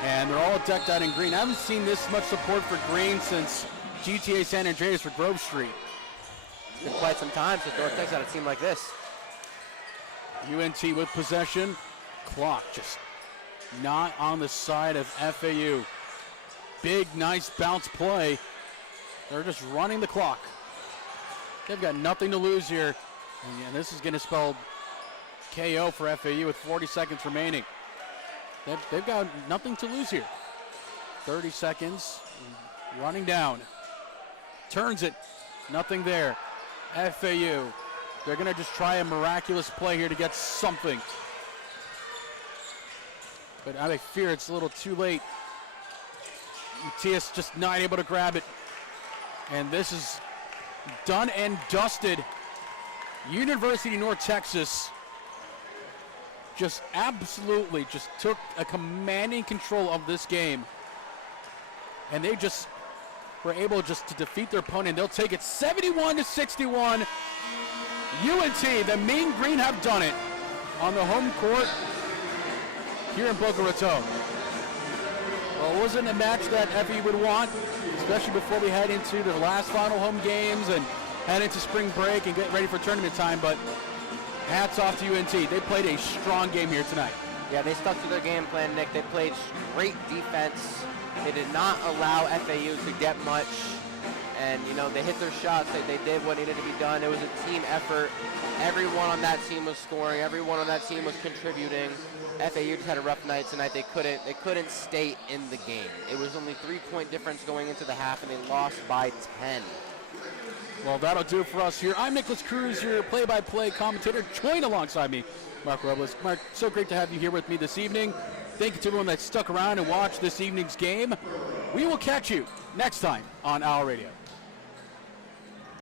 and they're all decked out in green. I haven't seen this much support for green since GTA San Andreas for Grove Street. It's been quite some time since North Texas had a team like this. UNT with possession. Clock just not on the side of FAU. Big, nice bounce play. They're just running the clock. They've got nothing to lose here. And this is going to spell KO for FAU with 40 seconds remaining. They've got nothing to lose here. 30 seconds, running down. Turns it, nothing there. FAU, they're gonna just try a miraculous play here to get something. But I fear it's a little too late. Matias just not able to grab it. And this is done and dusted. University of North Texas just absolutely just took a commanding control of this game. And they just were able just to defeat their opponent. They'll take it 71-61. UNT, the Mean Green, have done it on the home court here in Boca Raton. Well, it wasn't a match that FAU would want, especially before we head into the last final home games and head into spring break and get ready for tournament time, but hats off to UNT. They played a strong game here tonight. Yeah, they stuck to their game plan, Nick. They played great defense. They did not allow FAU to get much. And, you know, they hit their shots. They did what needed to be done. It was a team effort. Everyone on that team was scoring. Everyone on that team was contributing. FAU just had a rough night tonight. They couldn't stay in the game. It was only 3-point difference going into the half, and they lost by 10. Well, that'll do it for us here. I'm Nicholas Cruz, your play-by-play commentator. Join alongside me, Mark Robles. Mark, so great to have you here with me this evening. Thank you to everyone that stuck around and watched this evening's game. We will catch you next time on Owl Radio.